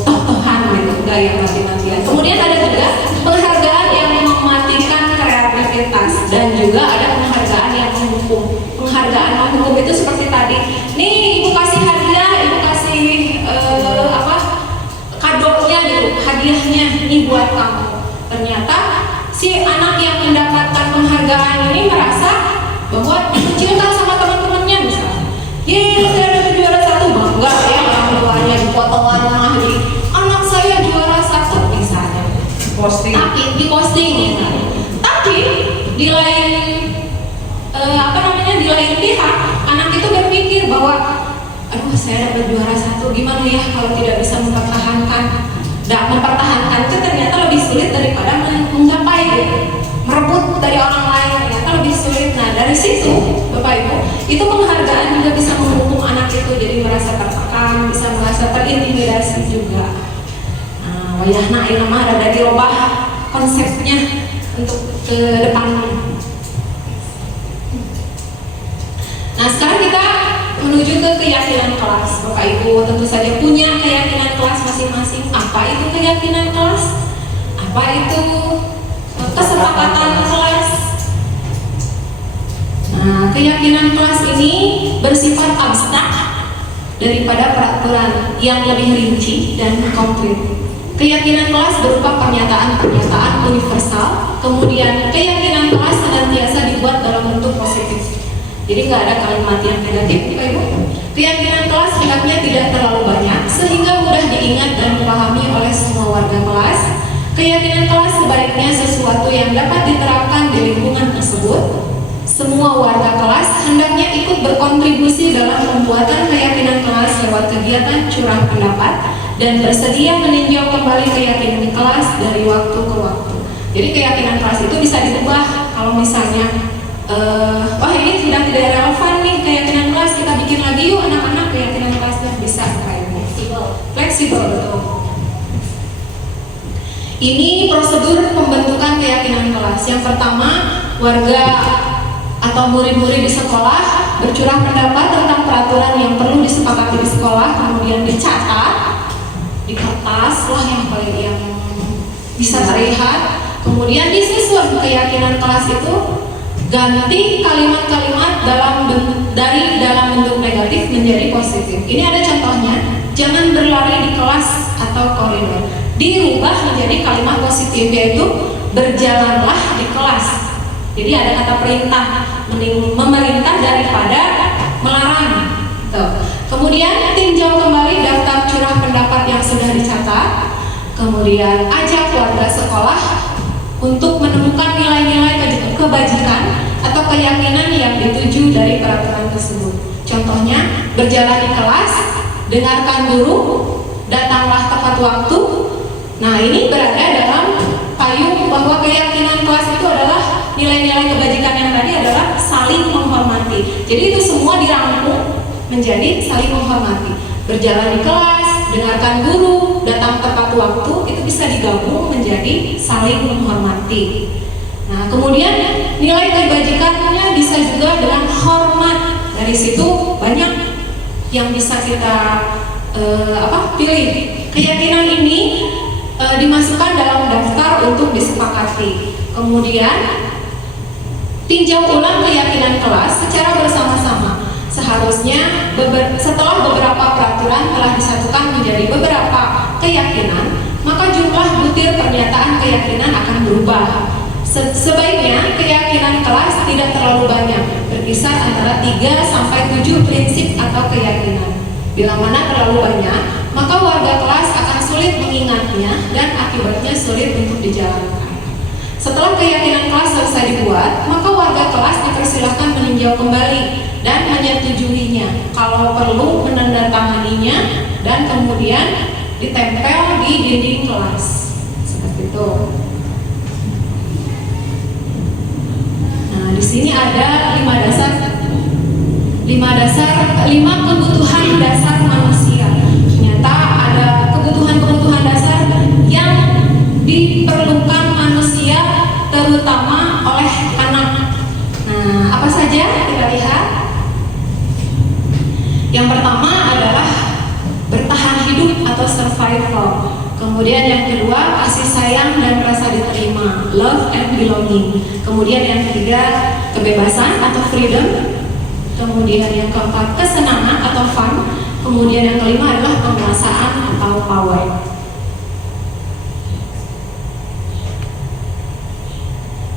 toh-tohan gitu, nggak yang mati-matian. Kemudian ada juga penghargaan yang mematikan kreativitas dan juga ada penghargaan yang menghukum. Penghargaan menghukum itu seperti tadi, nih ibu kasih hadiah, ibu kasih kadonya gitu, hadiahnya ini buat kamu. Ternyata si anak yang mendapatkan penghargaan ini merasa bahwa dikucilkan sama teman-temannya misalnya. Saya dapat juara 1, bangga ya orang tuanya, potongan mah di anak saya juara 1 misalnya. Posting. Tapi di posting misalnya. Tapi di lain di lain pihak anak itu berpikir bahwa aduh saya dapat juara 1, gimana ya kalau tidak bisa mempertahankan. Dan mempertahankan itu ternyata lebih sulit daripada menggapai gitu. Merebut dari orang lain ternyata lebih sulit. Nah dari situ Bapak Ibu, itu penghargaan juga bisa menghukum anak itu jadi merasa tertekan, bisa merasa terintimidasi juga. Nah, wayahna ini mah ada dirubah konsepnya untuk ke depan. Nah sekarang kita menuju ke keyakinan kelas. Bapak Ibu tentu saja punya keyakinan kelas masing-masing. Apa itu keyakinan kelas? Apa itu kesepakatan kelas? Nah, keyakinan kelas ini bersifat abstrak daripada peraturan yang lebih rinci dan konkret. Keyakinan kelas berupa pernyataan-pernyataan universal. Kemudian keyakinan kelas senantiasa dibuat dalam bentuk positif. Jadi nggak ada kalimat yang negatif, Bapak Ibu. Keyakinan kelas hendaknya tidak terlalu banyak sehingga mudah diingat dan dipahami oleh semua warga kelas. Keyakinan kelas sebaiknya sesuatu yang dapat diterapkan di lingkungan tersebut. Semua warga kelas hendaknya ikut berkontribusi dalam pembuatan keyakinan kelas lewat kegiatan curah pendapat dan bersedia meninjau kembali keyakinan kelas dari waktu ke waktu. Jadi keyakinan kelas itu bisa dirubah kalau misalnya wah ini sudah tidak relevan nih keyakinan kelas, kita bikin lagi yuk anak-anak keyakinan kelasnya, bisa kayak fleksibel betul. Ini prosedur pembentukan keyakinan kelas. Yang pertama, warga atau murid-murid di sekolah bercurah pendapat tentang peraturan yang perlu disepakati di sekolah, kemudian dicatat di kertas lah yang paling yang bisa terlihat, kemudian disusun keyakinan kelas itu. Ganti kalimat-kalimat dari dalam bentuk negatif menjadi positif. Ini ada contohnya, jangan berlari di kelas atau koridor. Dirubah menjadi kalimat positif, yaitu berjalanlah di kelas. Jadi ada kata perintah, memerintah daripada melarang. Tuh. Kemudian tinjau kembali daftar curah pendapat yang sudah dicatat. Kemudian ajak warga sekolah untuk menemukan nilai-nilai kebajikan atau keyakinan yang dituju dari peraturan tersebut. Contohnya, berjalan di kelas, dengarkan guru, datanglah tepat waktu. Nah, ini berada dalam payung bahwa keyakinan kelas itu adalah nilai-nilai kebajikan yang tadi adalah saling menghormati. Jadi itu semua dirangkum menjadi saling menghormati. Berjalan di kelas, dengarkan guru, datang tepat waktu, itu bisa digabung menjadi saling menghormati. Nah, kemudian nilai kebajikannya bisa juga dengan hormat. Dari situ banyak yang bisa kita pilih. Keyakinan ini dimasukkan dalam daftar untuk disepakati. Kemudian tinjau ulang keyakinan kelas secara bersama-sama. Seharusnya setelah beberapa peraturan telah disatukan menjadi beberapa keyakinan, maka jumlah butir pernyataan keyakinan akan berubah. Sebaiknya keyakinan kelas tidak terlalu banyak, berkisar antara 3 sampai 7 prinsip atau keyakinan. Bila mana terlalu banyak, maka warga kelas akan sulit mengingatnya dan akibatnya sulit untuk dijalankan. Setelah keyakinan kelas selesai dibuat, maka warga kelas dipersilahkan meninjau kembali dan menyetujuinya, kalau perlu menandatanganinya dan kemudian ditempel di dinding kelas seperti itu. Nah, di sini ada 5 kebutuhan dasar manusia. Ternyata ada kebutuhan-kebutuhan dasar yang diperlukan manusia, terutama oleh anak. Nah, apa saja? Kita lihat. Yang pertama adalah bertahan hidup atau survival. Kemudian yang kedua, kasih sayang dan rasa diterima, love and belonging. Kemudian yang ketiga, kebebasan atau freedom. Kemudian yang keempat, kesenangan atau fun. Kemudian yang kelima adalah penguasaan atau power.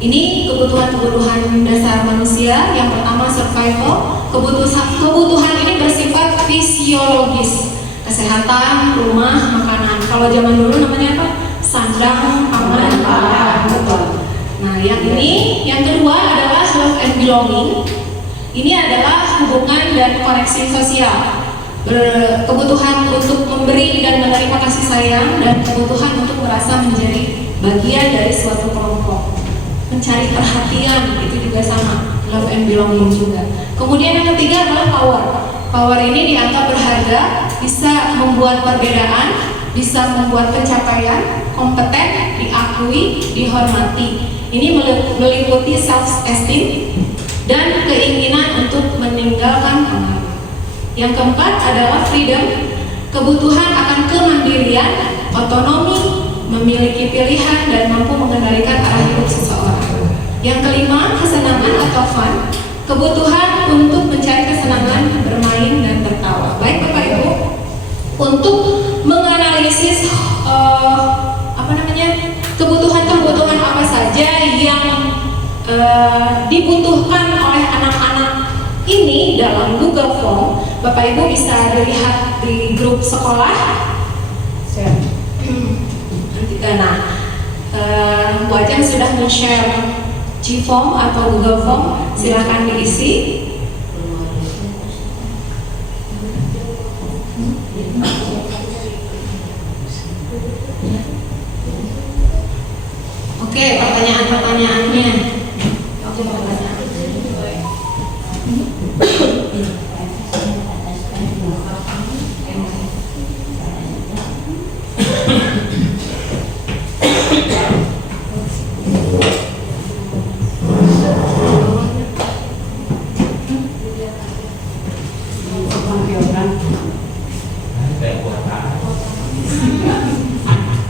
Ini kebutuhan-kebutuhan dasar manusia. Yang pertama survival. Kebutuhan ini bersifat fisiologis. Kesehatan, rumah, makanan. Kalau zaman dulu namanya apa? Sandang, pangan, papan. Betul. Nah, yang kedua adalah love and belonging. Ini adalah hubungan dan koneksi sosial. Kebutuhan untuk memberi dan menerima kasih sayang, dan kebutuhan untuk merasa menjadi bagian dari suatu kelompok. Mencari perhatian, itu juga sama, love and belonging juga. Kemudian yang ketiga adalah power. Power ini dianggap berharga, bisa membuat perbedaan, bisa membuat pencapaian, kompeten, diakui, dihormati. Ini meliputi self-esteem dan keinginan untuk meninggalkan pengaruh. Yang keempat adalah freedom, kebutuhan akan kemandirian, otonomi, memiliki pilihan, dan mampu mengendalikan arah hidup seseorang. Yang kelima, kesenangan atau fun, kebutuhan untuk mencari kesenangan, bermain, dan tertawa. Baik Bapak Ibu, untuk menganalisis kebutuhan-kebutuhan apa saja yang dibutuhkan oleh anak-anak ini dalam Google Form, Bapak Ibu bisa dilihat di grup sekolah. Nah, Bu Ajeng sudah men-share G-Form atau Google Form, silakan diisi. Oke, pertanyaan-pertanyaannya.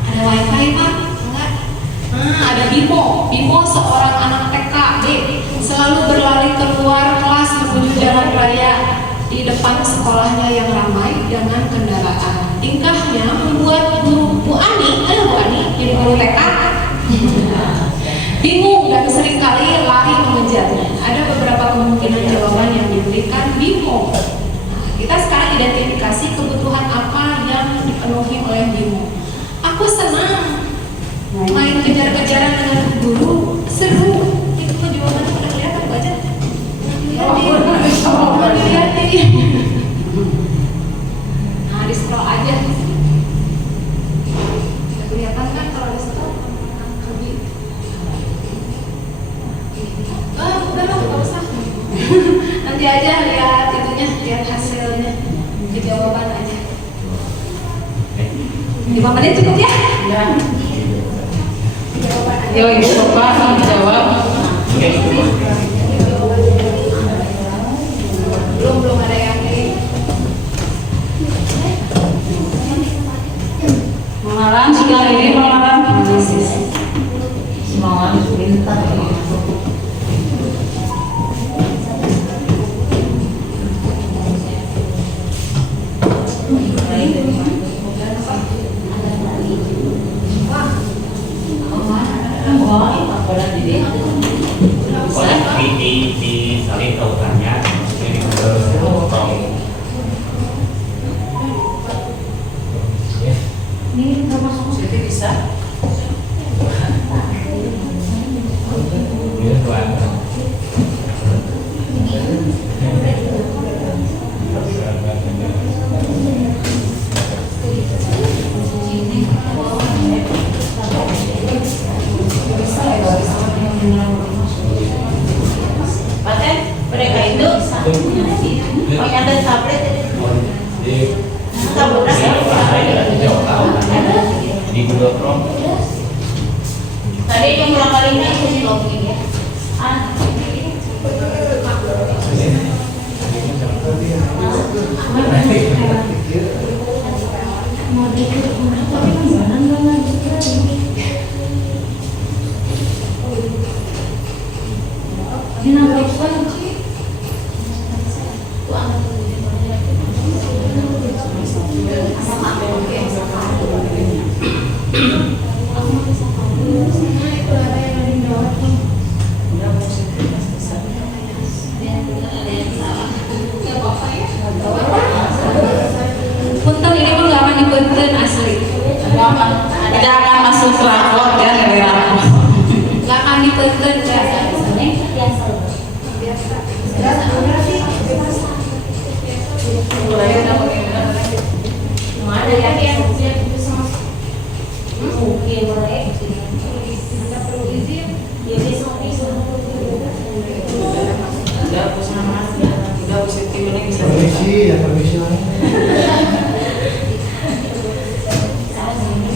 Ada wifi Pak? Enggak? Ada Bimo. Bimo seorang anak TK D, selalu berlari keluar kelas menuju jalan raya di depan sekolahnya yang ramai dengan kendaraan. Tingkahnya membuat Bu Ani jadi guru TK bingung dan seringkali lari mengejarnya. Ada beberapa kemungkinan jawaban yang diberikan Bimo. Nah, kita sekarang identifikasi kebutuhan apa yang dipenuhi oleh Bimo. Aku senang main kejar-kejaran dengan guru, seru. Itu jawabannya udah kelihatan aja. Lihatin. Nah, di scroll aja. Tidak kelihatan kan kalau di scroll? Udah lah, nggak usah. Nanti aja lihat itunya, lihat hasilnya, jawaban aja. 5 menit cukup ya? Yo, Ibu Bapak menjawab. Belum ada yang ini. Mengalam sudah ini mengalam. Semangat pintar. di salin tautannya jadi Ini termasuk jadi bisa. Paten, mereka itu ada tablet di Google Chrome. tadi yang berapa kalinya itu di login ya. Punten ini mah nggak akan dipunten asli. Tidak akan masuk rapor ya dari rapor. Nggak akan dipunten Kak.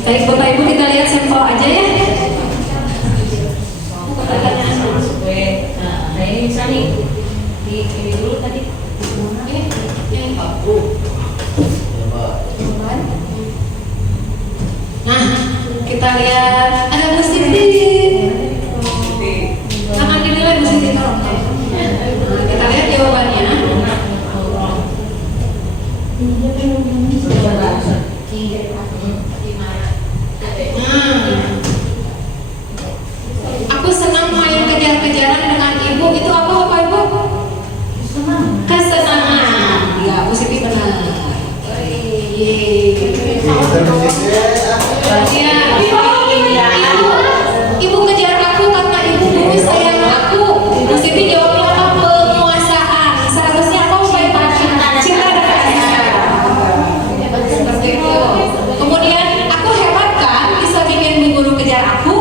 Baik Bapak Ibu, kita lihat sampel aja ya. Nah, ini bisa nih ini dulu tadi. Nah, kita lihat ada Bu Siti. Akan dinilai Bu Siti tolong. Nah, kita lihat jawabannya. Aku senang main kejar-kejaran dengan ibu. Itu apa Bapak Ibu? Kesenangan. Ya, Bu Siti benar. Ibu kejar aku karena ibu dulu sayang aku. Bu Siti jawabnya apa? Penguasaan. Seharusnya apa Bapak Ibu? Cinta dan kasih. Seperti itu. Kemudian aku hebat kan bisa bikin bu guru kejar aku.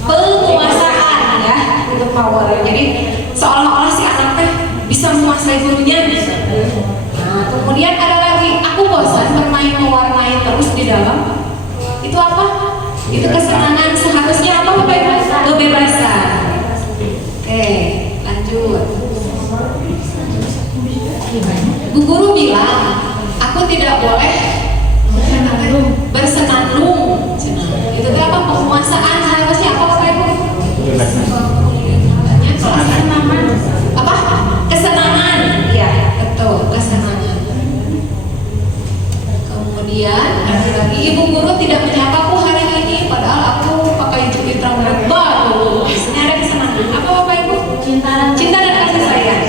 Penguasaan ya, itu power. Jadi seolah-olah si anaknya bisa menguasai gurunya. Nah, kemudian ada lagi, aku bosan bermain mewarnai terus di dalam. Itu apa? Itu kesenangan. Seharusnya apa Bapak Ibu? Kebebasan. Oke, lanjut. Bu guru bilang, aku tidak boleh bersenandung. Itu tuh apa? Penguasaan. Seharusnya apa Bapak Ibu? Apa? Kesenangan. Iya, betul, kesenangan. Kemudian ada lagi, ibu guru tidak menyapaku hari ini padahal aku pakai jubir rambut baru. Di sini ada kesenangan. Apa Bapak Ibu? Cinta dan kasih sayang.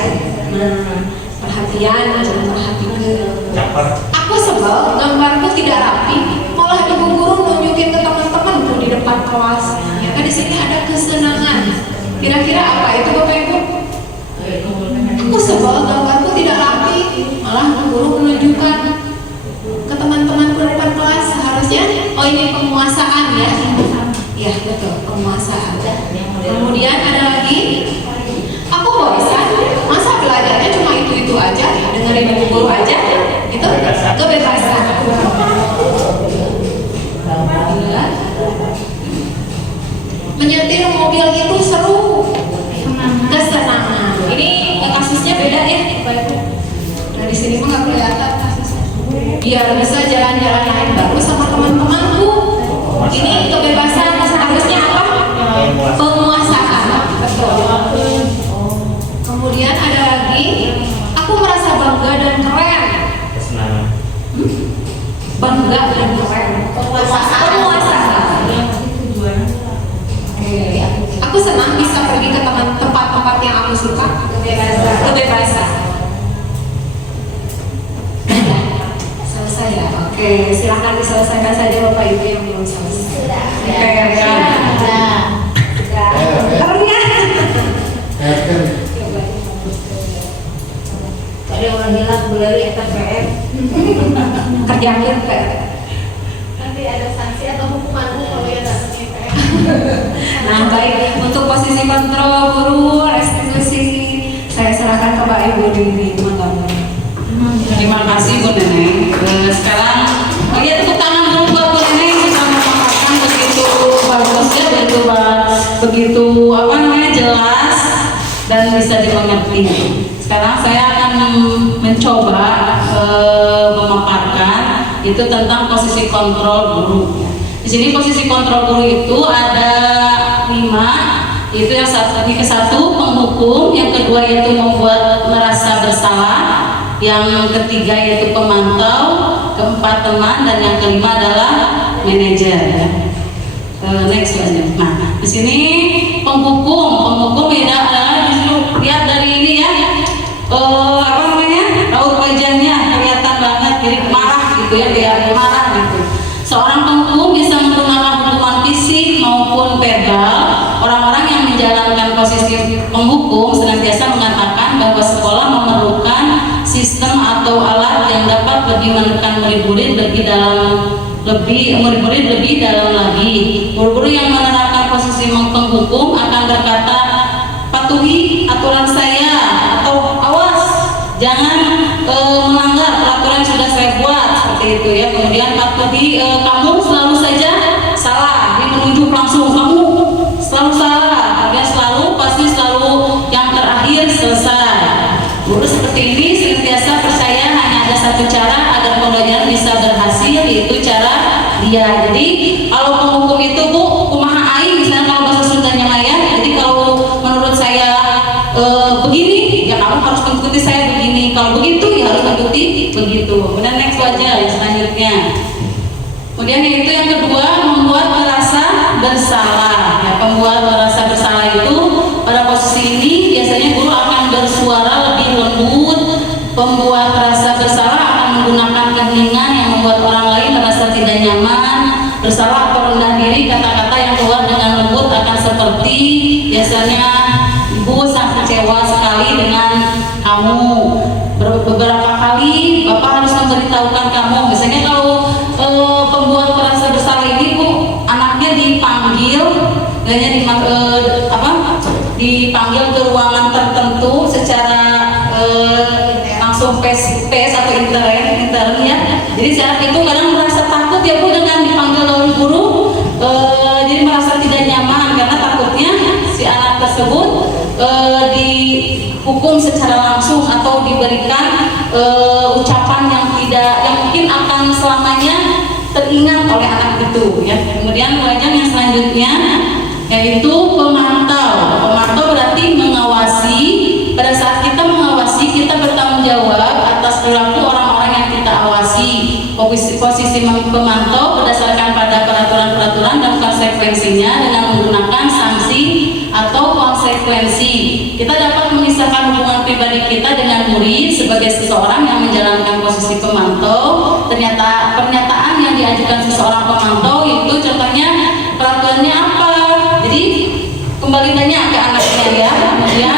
Nah, perhatian, jangan perhatikan. Aku sebel gambarku tidak rapi, malah ibu guru nunjukin ke teman-temanku di depan kelas. Ternyata di sini ada kesenangan. Kira-kira apa itu Bapak Ibu? Aku sebel gambarku tidak rapi, malah ibu guru menunjukkan ke teman-temanku di depan kelas. Seharusnya, oh ini penguasaan ya. Ya betul, penguasaan. Kemudian ada lagi, aku bosan, masa belajarnya cuma itu aja, dengerin ibu guru aja, itu kebebasan. Menyetir mobil itu seru, kesenangan. Ini kasusnya beda ya, nah di sini mah nggak kelihatan kasusnya. Biar bisa jalan-jalan yang baru sama teman-temanku. Ini kebebasan. Seharusnya apa? Penguasaan. Betul. Kemudian ada lagi, aku merasa bangga dan keren. Kesenangan. Bangga dan keren. Penguasaan. Oke. Aku senang bisa pergi ke tempat-tempat yang aku suka. Kebebasan. Selesai ya. Oke, silakan diselesaikan saja Bapak Ibu yang belum selesai. Ada orang bilang beli ETPM. Kerjain Pak. Nanti ada sanksi atau hukumanmu kalau ya nggak ETPM. Nah baik, untuk posisi kontrol guru restitusi saya serahkan ke Pak Ibu Dini. Terima kasih Bu Neneng. Sekarang lihat tepuk tangan dulu buat Bu Neneng sudah memaparkan begitu bagusnya, begitu jelas dan bisa dimengerti. Sekarang saya akan mencoba memaparkan itu tentang posisi kontrol guru. Di sini posisi kontrol guru itu ada 5, itu yang satu penghukum, yang kedua yaitu membuat merasa bersalah, yang ketiga yaitu pemantau, keempat teman, dan yang kelima adalah manajer. Next aja. Nah, di sini penghukum beda adalah disuruh lihat dari ini ya, apa namanya, raut wajahnya kelihatan banget, jadi marah gitu ya, dia marah gitu. Seorang penghukum bisa menggunakan hukuman fisik maupun verbal. Orang-orang yang menjalankan posisi penghukum senantiasa mengatakan bahwa sekolah memerlukan sistem atau alat yang dapat lebih menekan murid-murid lebih dalam lagi. Guru-guru yang menerapkan posisi penghukum akan berkata, patuhi aturan saya, atau awas jangan melanggar peraturan yang sudah saya buat, seperti itu ya. Kemudian patuhi, kamu selalu saja salah, dia menunjuk langsung, kamu selalu salah, kemudian pasti selalu yang terakhir selesai. Guru seperti ini senantiasa percaya hanya ada satu cara agar pembelajaran bisa berhasil, yaitu cara dia. Jadi kalau penghukum itu Bu, kumaha aing, misalnya kalau bahasa Sundanya Maya, jadi kalau menurut saya begini, ya kamu harus mengikuti saya begini, kalau begitu ya harus mengikuti begitu. Kemudian next aja ya, selanjutnya. Kemudian yaitu yang kedua, membuat merasa bersalah. Ya, pembuat merasa bersalah itu pada posisi ini biasanya guru akan bersuara lebih lembut. Pembuat merasa bersalah akan menggunakan keheningan yang membuat orang lain merasa tidak nyaman. Bersalah atau rendah diri, kata-kata yang keluar dengan lembut akan seperti biasanya, ibu sangat kecewa sekali dengan kamu. Beberapa kali bapak harus memberitahukan kamu. Misalnya kalau pembuat merasa bersalah ini Bu, anaknya dipanggil, dipanggil ke ruangan tertentu secara langsung PS atau intern ya. Jadi si anak itu kadang merasa takut ya Bu dengan dipanggil oleh guru, jadi merasa tidak nyaman karena takutnya si anak tersebut dihukum secara langsung atau diberikan ucapan yang mungkin akan selamanya teringat oleh anak itu ya. Kemudian pelajaran yang selanjutnya yaitu pemantau. Pemantau berarti mengawasi. Pada saat kita mengawasi, kita bertanggung jawab atas perilaku orang-orang yang kita awasi. Posisi pemantau berdasarkan pada peraturan-peraturan dan konsekuensinya dengan menggunakan sanksi atau konsekuensi. Kita dapat memisahkan hubungan pribadi kita dengan murid sebagai seseorang yang menjalankan posisi pemantau. Ternyata pernyataan yang diajukan seseorang pemantau itu contohnya peraturannya apa. Jadi kembali tanya ke anaknya ya. Kemudian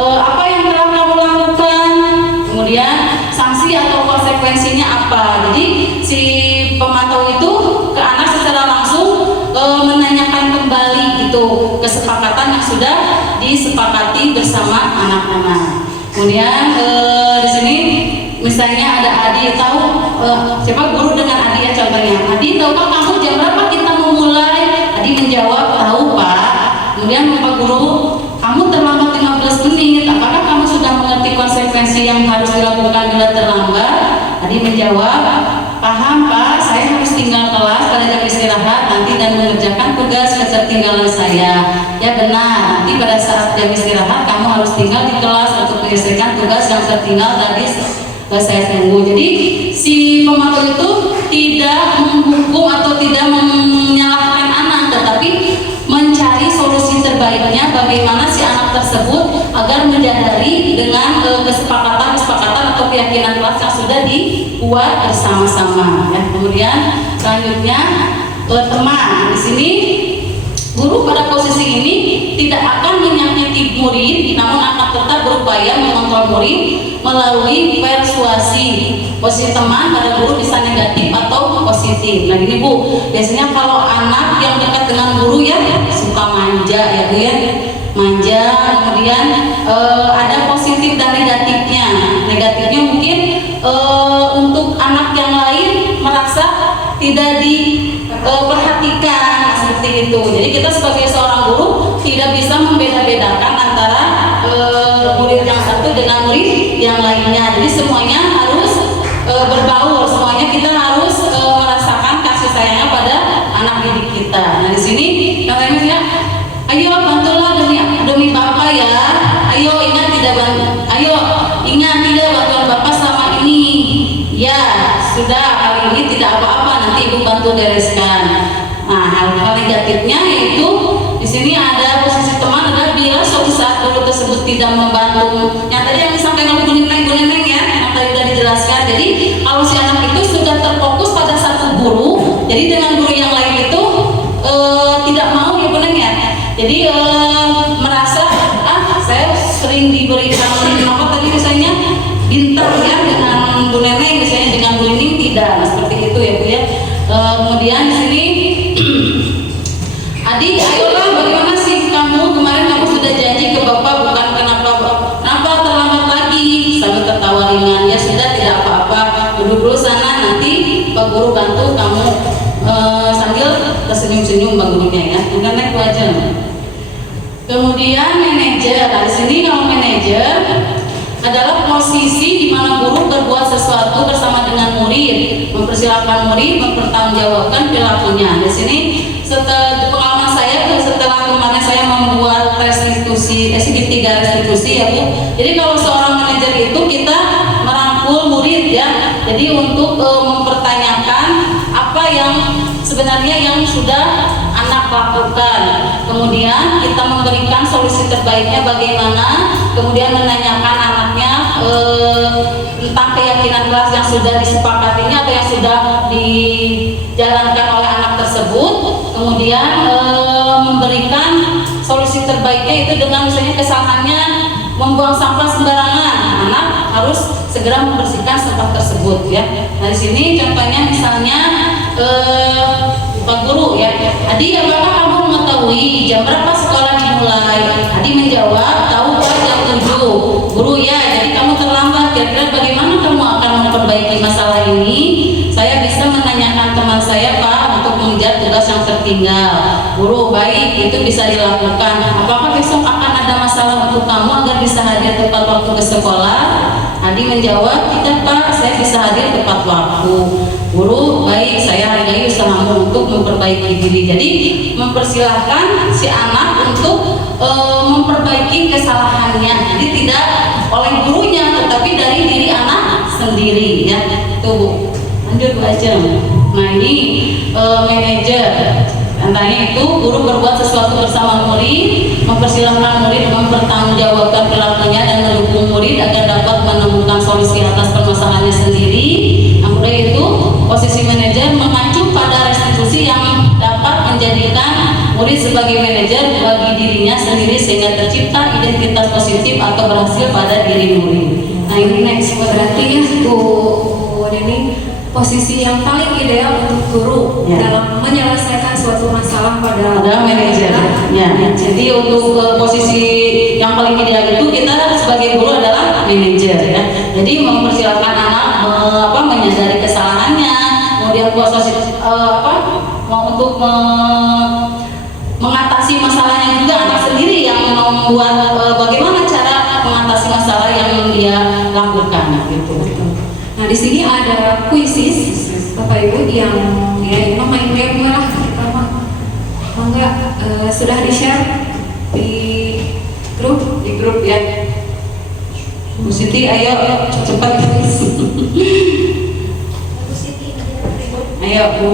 apa yang telah kamu lakukan, kemudian sanksi atau konsekuensinya apa. Jadi si pemantau itu ke anak secara langsung menanyakan kembali gitu kesepakatan yang sudah disepakati bersama anak-anak. Kemudian di sini misalnya ada Adi, tahu siapa guru dengan Adi ya, contohnya Adi, tahukah kamu jam berapa kita memulai? Adi menjawab, tahu Pak. Kemudian Pak Guru, kamu terlambat 15 menit, apakah kamu sudah mengerti konsekuensi yang harus dilakukan bila terlambat? Adi menjawab, paham Pak, saya harus tinggal kelas pada jam istirahat nanti dan mengerjakan tugas ketertinggalan saya. Ya benar, nanti pada saat jam istirahat kamu harus tinggal di kelas untuk menyelesaikan tugas yang tertinggal tadi saya tunggu. Jadi si pemantau itu tidak menghukum atau tidak menyalahkan anak, tetapi mencari solusi terbaiknya bagaimana si anak tersebut agar menyadari dengan kesepakatan atau keyakinan kelas yang sudah dibuat bersama-sama ya. Kemudian selanjutnya teman. Di sini guru pada posisi ini tidak akan menyakiti murid, namun akan tetap berupaya mengontrol murid melalui persuasi. Posisi teman pada guru bisa negatif atau positif. Nah gini Bu, biasanya kalau anak yang dekat dengan guru ya suka manja ya Bu ya, manja. Kemudian ada positif dan negatifnya. Negatifnya mungkin untuk anak yang lain merasa tidak diperhatikan seperti itu. Jadi kita sebagai seorang guru tidak bisa membeda-bedakan antara murid murid yang satu dengan murid yang lainnya. Jadi semuanya harus berbaur, semuanya kita harus merasakan kasih sayangnya pada anak didik kita. Nah di sini katanya ya, ayo bantulah demi Bapak ya. Ayo ingat tidak bantuan Bapak selama ini. Ya sudah, kali ini tidak apa-apa, nanti Ibu bantu bereskan. Nah hal-hal negatifnya yaitu di sini ada posisi teman adalah bila suatu saat guru tersebut tidak membantu. Yang tadi yang disampaikan oleh Bu Neneng ya, yang tadi sudah dijelaskan. Jadi kalau si anak itu sudah terfokus pada satu guru, jadi dengan guru yang lain itu tidak mau ya Bu Neneng ya. Jadi merasa saya sering diberikan apa tadi misalnya bintang ya dengan Bu Neneng, misalnya dengan Bu Nining tidak. Nah, seperti itu ya Bu ya. Kemudian di sini adik, ayolah bagaimana sih kamu kemarin kamu sudah janji ke Bapak, bukan kenapa terlambat lagi, sambil tertawa ringan. Ya sudah tidak apa-apa, duduk dulu sana, nanti Pak Guru bantu kamu, sambil tersenyum-senyum Bang Gurunya ya. Bukan naik wajah. Kemudian manajer. Nah, di sini kalau manajer adalah posisi di mana guru berbuat sesuatu bersama dengan murid, mempersilahkan murid mempertanggungjawabkan perilakunya. Di sini pengalaman saya setelah kemarin saya membuat restitusi, segitiga restitusi ya Bu. Jadi kalau seorang manajer itu kita merangkul murid ya. Jadi untuk mempertanyakan apa yang sebenarnya yang sudah anak lakukan. Kemudian kita memberikan solusi terbaiknya bagaimana. Kemudian menanyakan anaknya tentang keyakinan kelas yang sudah disepakatinya atau yang sudah dijalankan oleh anak tersebut. Kemudian memberikan solusi terbaiknya itu dengan misalnya kesalahannya membuang sampah sembarangan, anak harus segera membersihkan sampah tersebut ya. Nah di sini contohnya misalnya Pak Guru ya, Adi apakah kamu mengetahui jam berapa sekolah dimulai? Adi menjawab, tahu Pak, jam 7. Guru ya, jadi kamu terlambat. Kira-kira bagaimana kamu akan memperbaiki masalah ini? Saya bisa menanyakan teman saya Pak untuk mengejar tugas yang tertinggal. Guru, baik, itu bisa dilakukan. Apakah besok akan ada masalah untuk kamu agar bisa hadir tepat waktu ke sekolah? Adi menjawab, tidak Pak, saya bisa hadir tepat waktu. Guru, baik, saya hargai usahamu untuk memperbaiki diri. Jadi mempersilahkan si anak untuk memperbaiki kesalahannya. Jadi tidak oleh gurunya, tetapi dari diri anak sendiri ya. Tuh Bu, lanjut Bu aja. Nah ini manajer. Antara itu guru berbuat sesuatu bersama murid, mempersilahkan murid mempertanggungjawabkan perilakunya dan mendukung murid agar dapat menemukan solusi atas permasalahannya sendiri. Kemudian itu posisi manajer mengacu pada restitusi yang dapat menjadikan murid sebagai manajer bagi dirinya sendiri sehingga tercipta identitas positif atau berhasil pada diri murid. Nah ini next berarti ya Bu Deni, posisi yang paling ideal untuk guru ya, dalam menyelesaikan suatu masalah pada manajer ya. Jadi untuk posisi yang paling ideal itu kita sebagai guru adalah manajer ya. Jadi mempersilahkan anak menyadari kesalahannya, kemudian posisi untuk mengatasi masalahnya juga anak sendiri yang membuat bagaimana cara mengatasi masalah yang dia lakukan gitu. Nah di sini ada kuisis Bapak Ibu yang ya memang main game lah kita mah. Enggak sudah di share di grup ya. Bu Siti, ayo cepat. Ayo Bu,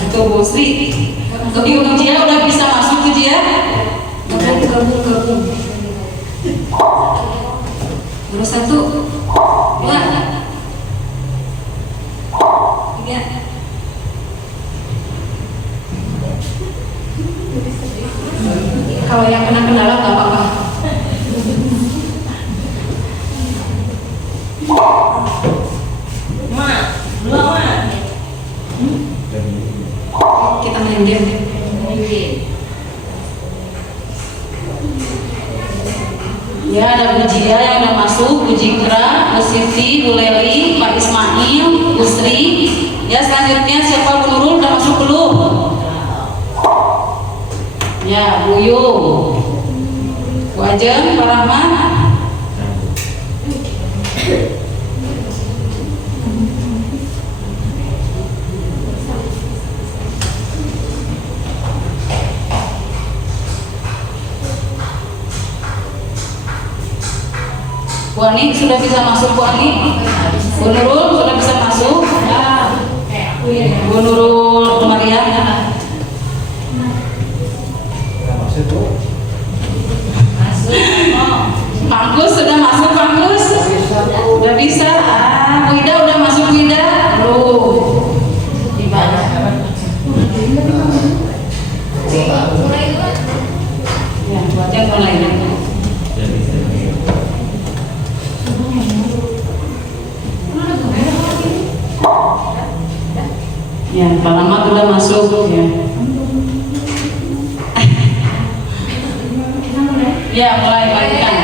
itu Bu Sri. Ibu Jia udah bisa masuk Bu Jia? Gabung. Baru 1, 2, 3. Kalau yang kena kendala nggak apa-apa. Kita main game. Ya, ada Bu Jia yang udah masuk, Bu Jikra, Bu Siti, Bu Leli, Pak Ismail, Bu Sri. Ya, selanjutnya siapa? Bu Nurul udah masuk belum? Ya, Bu Yu, Bu Ajeng, Pak Rahman. Bu Ani sudah bisa masuk, Bu Ani? Bu Nurul sudah bisa masuk? Bu Nurul Maria? Pak Gus sudah masuk, Pak Gus? Udah bisa? Bu Ida udah masuk, Bu Ida? Belum. Gimana? Ya, Bu Ajeng mulai. Ya, Pak Rahmat udah masuk ya. Ya, mulai bagikan.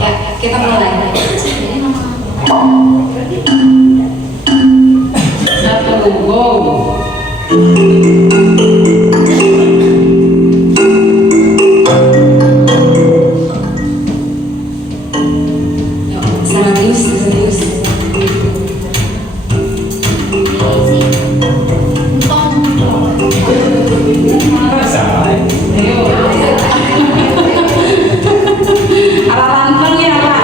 Ya, kita mulai. Satu, go. Serius. Ala lantang ya, Pak.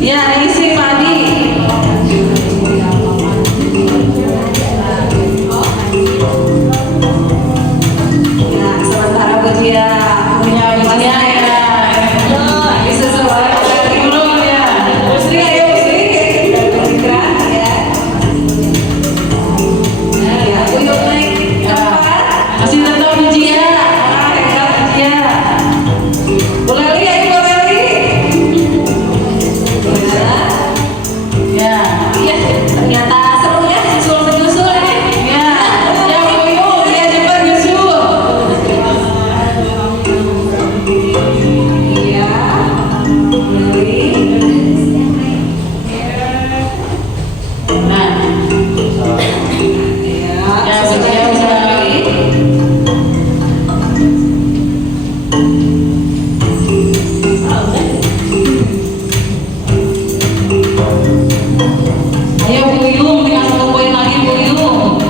Ya, ini si Padi. Ya, sementara Bujia punya Bujia ya. Bisa sesuai dari dulu ya. Usri, ayo Usri. Bergerak ya. Ya, Uyuk naik. Masih tetap Bujia. Hebat Bujia. Bu Leli, ayo Bu Leli. Ya, Iya, ternyata seru ya, susul menyusul nih. ya, yang Uyuk dia cepat nyusul. Iya. Nah, ya sudah sekali. Ayo Bu Yung, tinggal satu poin lagi Bu Yung.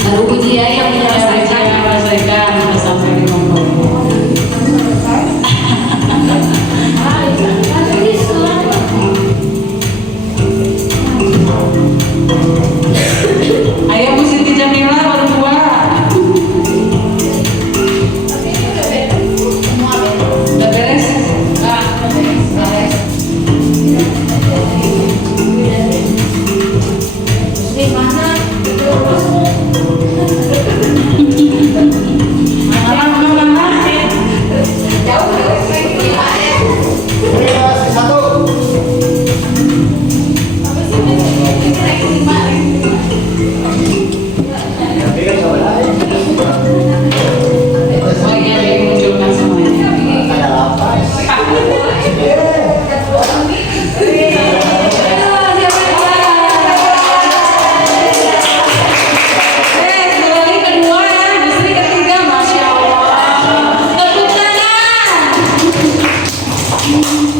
Baru Bujia yang menyelesaikan. Menyelesaikan sudah sampai 50. Ayo Bu Siti Jamila baru 2. Udah beres? Mana? Oh iya, dimunculkan semuanya. Kembali kedua ya, Gusri ketiga, Masya Allah. Tepuk tangan.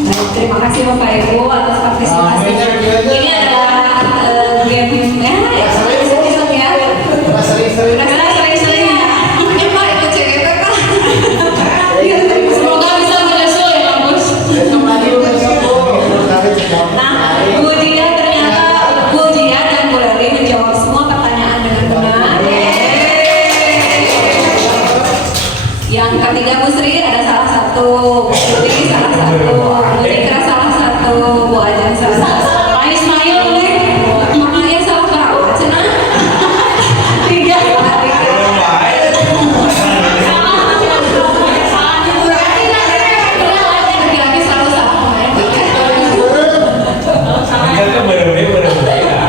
Baik, terima kasih Bapak Ibu atas partisipasinya. Ini adalah game ya, sering-sering ya. Karena sering-sering ya. Ini Pak ikut CGP Pak. Semoga bisa menyusul ya, Gus. Nah, Bu Dia ternyata Bu Dia dan Bu Leli menjawab semua pertanyaan dengan benar. Yang ketiga Bu Sri ada salah satu, Bu Sri salah satu, Bu Dikra salah satu, Bu Ajeng salah satu. Pak Ismail boleh? Makanya salah berapa cenah? 3. Laki-laki selalu salah.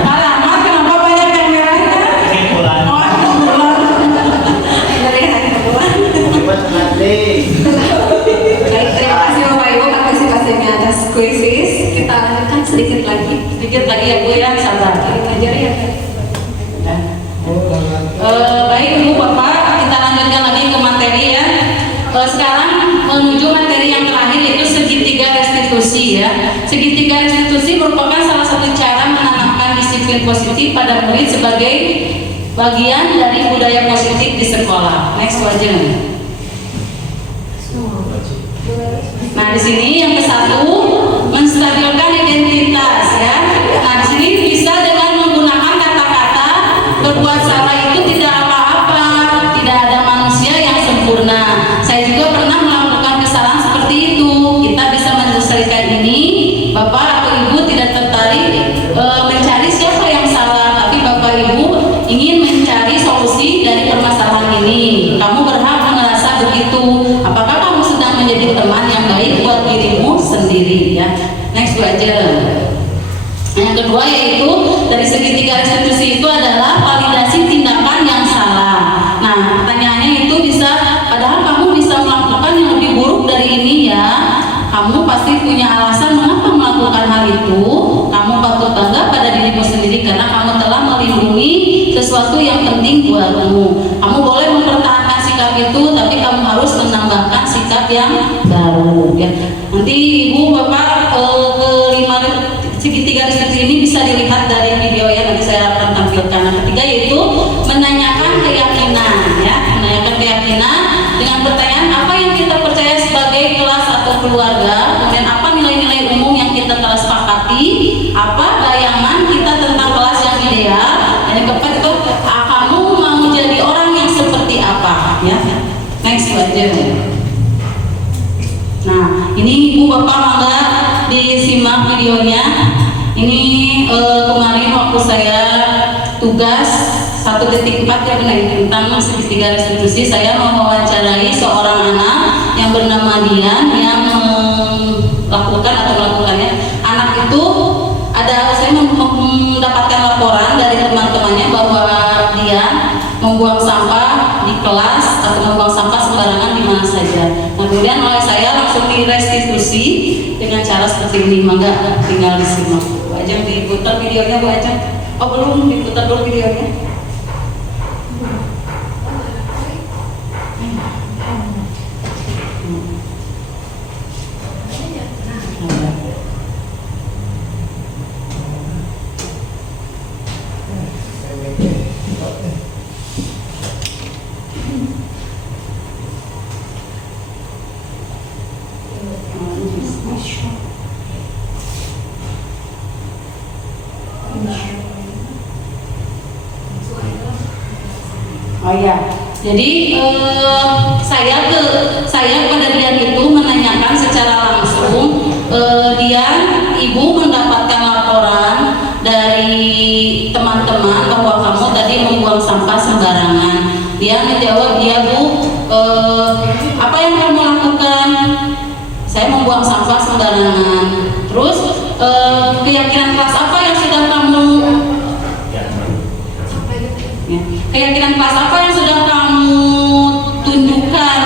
Alamat kenapa banyak yang merahnya? Oh, Dari hari kedua. Baik, terima kasih Bapak Ibu partisipasinya atas kuisis. Kita lanjutkan sedikit lagi. sedikit lagi ya Bu ya, sabar. Belajar ya. Baik Ibu Bapak, kita lanjutkan lagi ke materi ya. Sekarang menuju materi yang terakhir yaitu segitiga restitusi ya. Segitiga restitusi merupakan salah satu cara menanamkan disiplin positif pada murid sebagai bagian dari budaya positif di sekolah. Next aja. Nah, di sini yang ke-1 menstabilkan identitas ya. Nah, di sini bisa dengan menggunakan kata-kata berbuat salah itu tidak apa-apa, tidak ada manusia yang sempurna. Saya juga pernah melakukan kesalahan seperti itu. Kita bisa menyelesaikan ini. Bapak atau Ibu tidak tertarik mencari siapa yang salah, tapi Bapak Ibu ingin mencari solusi dari permasalahan ini. Kamu berhak merasa begitu. Apakah kamu sedang menjadi teman yang baik buat dirimu sendiri ya. Next aja. Yang kedua yaitu dari segitiga restitusi itu adalah validasi tindakan yang salah. Nah, pertanyaannya itu bisa, padahal kamu bisa melakukan yang lebih buruk dari ini ya. Kamu pasti punya alasan mengapa melakukan hal itu. Kamu patut bangga pada dirimu sendiri karena kamu telah melindungi sesuatu yang penting buatmu. Kamu boleh mempertahankan sikap itu, tapi kamu harus menambahkan sikap yang baru ya. Nanti Ibu Bapak kelima segitiga restitusi ini bisa dilihat dari video yang nanti saya akan tampilkan. Yang ketiga yaitu menanyakan keyakinan ya, menanyakan keyakinan dengan pertanyaan apa yang kita percaya sebagai kelas atau keluarga, kemudian apa nilai-nilai umum yang kita telah sepakati, apa bayangan kita tentang kelas yang ideal, dan yang keempat itu kamu mau jadi orang yang seperti apa ya. Next aja. Nah, ini Ibu Bapak mangga disimak videonya. Ini kemarin waktu saya tugas 1.4 ya tentang segitiga restitusi, saya mewawancarai seorang anak yang bernama Dian yang melakukan atau melakukannya. Anak itu saya mendapatkan laporan dari teman-temannya bahwa Dian membuang sampah di kelas atau membuang sampah sembarangan di mana saja. Nah, kemudian oleh saya langsung direstitusi dengan cara seperti ini. Mangga tinggal disimak. Bu Ajeng diputar videonya, Bu Ajeng. Oh belum, diputar dulu videonya. Oh ya, jadi saya pada Dian itu menanyakan secara langsung, Dian, Ibu mendapatkan laporan dari teman-teman bahwa kamu tadi membuang sampah sembarangan. Dia menjawab, iya Bu, apa yang kamu lakukan? Saya membuang sampah sembarangan. Terus keyakinan kelas apa yang sudah kamu keyakinan kelas apa yang sudah kamu tunjukkan?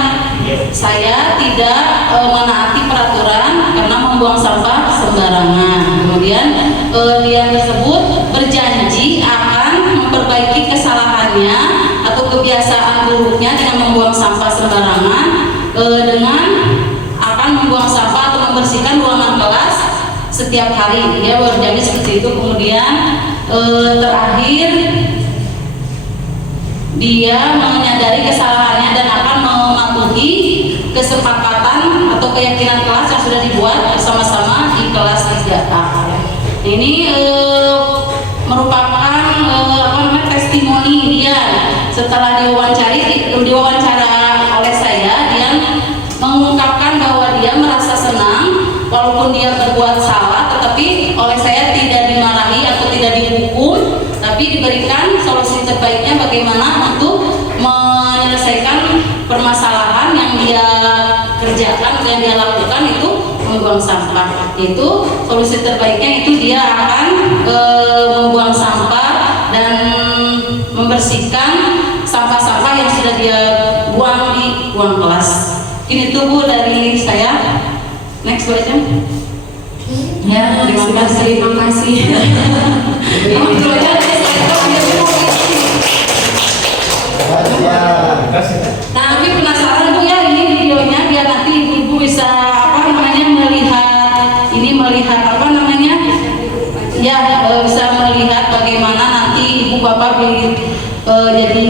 Saya tidak menaati peraturan karena membuang sampah sembarangan. Kemudian dia tersebut berjanji akan memperbaiki kesalahannya atau kebiasaan buruknya dengan membuang sampah sembarangan dengan akan membuang sampah atau membersihkan ruangan kelas setiap hari. Dia berjanji seperti itu. Kemudian terakhir dia menyadari kesalahannya dan akan mematuhi kesepakatan atau keyakinan kelas yang sudah dibuat bersama-sama di kelas 3A. Ini merupakan testimoni dia setelah diwawancara oleh saya. Dia mengungkapkan bahwa dia merasa senang walaupun dia berbuat salah, tetapi oleh saya tidak dimarahi atau tidak dihukum, tapi diberikan solusi terbaiknya bagaimana untuk menyelesaikan permasalahan yang dia kerjakan, yang dia lakukan itu membuang sampah. Itu solusi terbaiknya itu dia akan membuang sampah dan membersihkan sampah-sampah yang sudah dia buang di ruang kelas. Ini itu Bu dari saya. Next Bu aja. Ya, terima kasih. Nah, tapi penasaran Bu ya ini videonya biar nanti Ibu bisa melihat bisa melihat bagaimana nanti Ibu Bapak jadi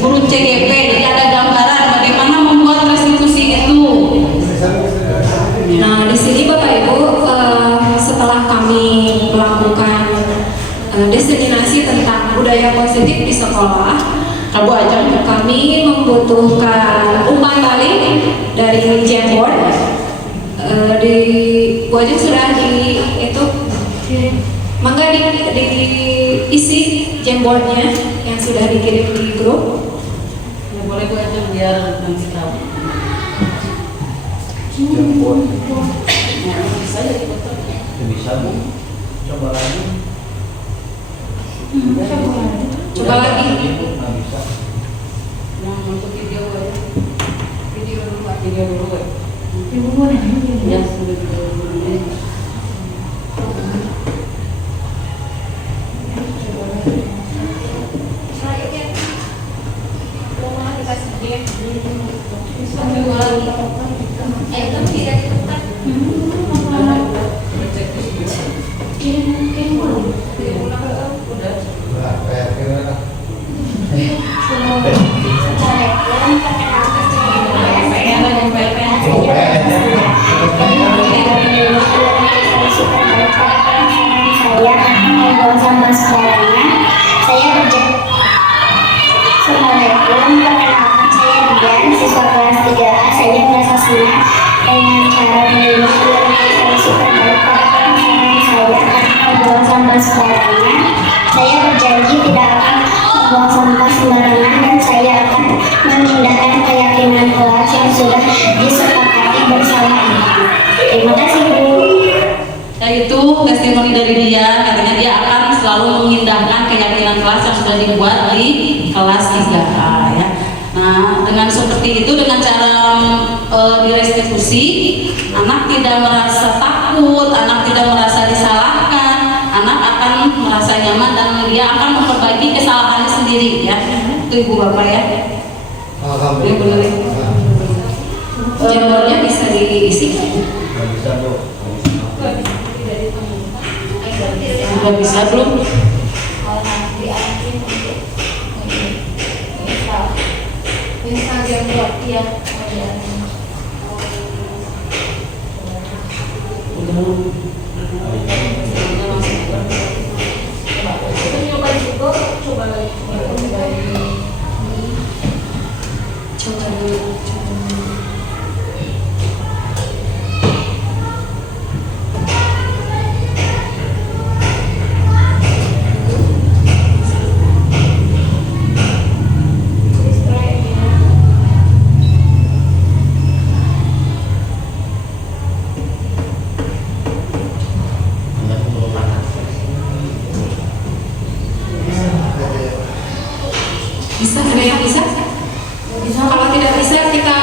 guru CGP, jadi ada gambaran bagaimana membuat restitusi itu. Nah, di sini Bapak Ibu, setelah kami melakukan diseminasi tentang budaya positif di sekolah, kami membutuhkan umpan tali dari Jamboard. Di Bu Ajeng sudah di itu, mangga diisi Jamboardnya yang sudah dikirim di grup. Ya, boleh Bu Ajeng biar nanti tahu. Bisa ya dipoto. Bisa Bu. Coba lagi. Coba lagi. Nggak bisa. Nah, untuk video aja. Video dulu Pak, video dulu Pak. Ya, sudah video dulu. Assalamualaikum, perkenalkan saya Dian, siswa kelas 3A. Saya merasa senang dengan cara menulis solusi terbaik pada penasaran saya karena membuang sampah sembarangan. Saya berjanji tidak akan membuang sampah sembarangan dan saya akan memindahkan keyakinan kelas yang sudah disepakati bersama ibu. Terima kasih Bu. Nah, itu testimoni dari dia, katanya dia akan selalu mengindahkan keyakinan kelas yang sudah dibuat di kelas 3A ya. Nah, dengan seperti itu, dengan cara direstitusi, anak tidak merasa takut, anak tidak merasa disalahkan, anak akan merasa nyaman dan dia akan memperbaiki kesalahannya sendiri ya. Itu Ibu Bapak ya. Alhamdulillah. Jambornya bisa diisi. Nggak bisa Bu. Sudah bisa belum? Bisa, ada yang bisa? Kalau tidak bisa kita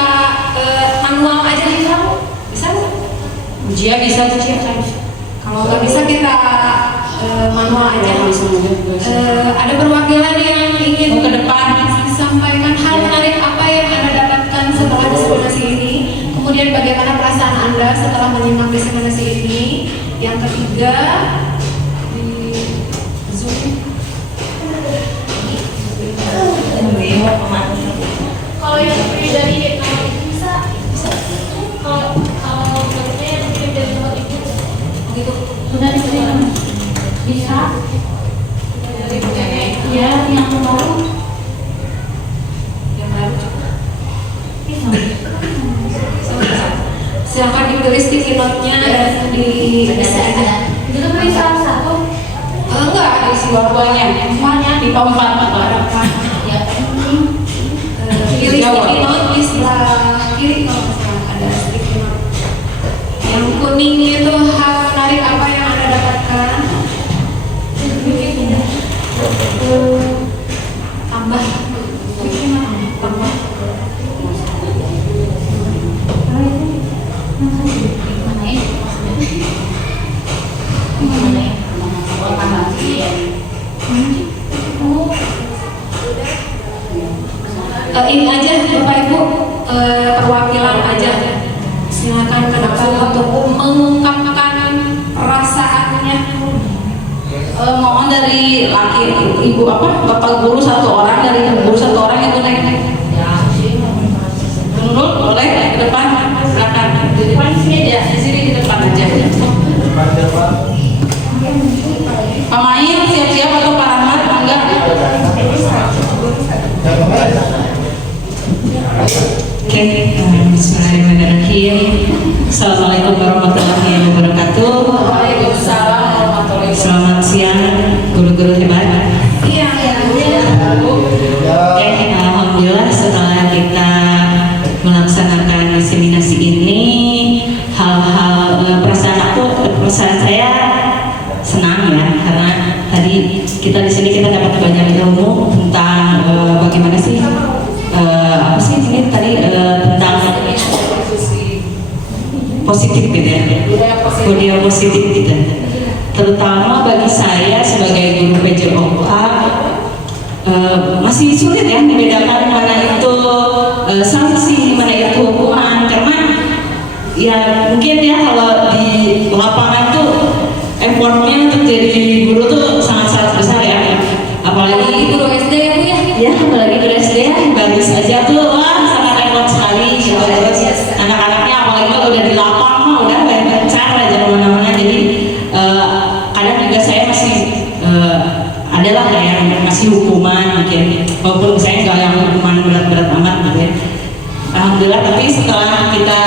manual aja bisa Bu? Bisa Bu? Ujian bisa tuh Cia. Kalau nggak bisa kita manual aja. Ada perwakilan yang ingin ke depan disampaikan hal menarik apa yang Anda dapatkan setelah diseminasi ini, kemudian bagaimana perasaan Anda setelah menyimak diseminasi ini. Yang ketiga, di Zoom. Kalau yang kirim dari Vietnam itu bisa. Kalau menurutnya yang kirim dari tempat itu Gitu. sudah dikirim. Bisa. Ya, yang baru. Yang baru juga. Bisa. Silahkan ditulis di keynote-nya dan bisa aja. Itu bisa satu. Enggak, isi semuanya. Semuanya. Di keempat Bapak. Ya. Pilih sticky note di sebelah kiri kalau nggak salah ada sticky note. Yang kuning itu hal menarik apa yang Anda dapatkan? Tambah. Tambah. Ini aja Bapak Ibu, perwakilan aja. Silakan ke depan untuk mengungkapkan perasaannya. Mohon dari laki ibu apa bapak guru satu orang dari guru satu orang itu naik. Nurul boleh ke depan, silakan. Di depan sini aja, di sini di depan aja. Pak Main siap-siap atau Pak Rahmat? Enggak. Oke, bismillahirrahmanirrahim. Assalamualaikum warahmatullahi wabarakatuh. Waalaikumsalam warahmatullahi wabarakatuh. Selamat siang, guru-guru hebat. Iya, Oke, alhamdulillah setelah kita melaksanakan diseminasi ini, hal-hal perasaan saya senang ya, karena tadi kita di sini kita dapat banyak ilmu tentang bagaimana sih apa sih ini tadi tentang positif gitu ya, budaya positif gitu. Terutama bagi saya sebagai guru PJOK masih sulit ya membedakan mana itu sanksi, mana itu hukuman, karena ya mungkin ya kalau di lapangan tuh effortnya untuk jadi guru tuh sangat-sangat besar ya, apalagi guru SD ya Bu ya? ya apalagi guru SD ya bagus aja tuh wah sangat effort sekali gitu. Terus anak-anaknya apalagi kalau udah di lapang mah udah banyak bencar aja kemana-mana, jadi kadang juga saya masih adalah yang masih hukuman mungkin, walaupun saya nggak yang hukuman berat-berat amat gitu ya. Alhamdulillah, tapi setelah kita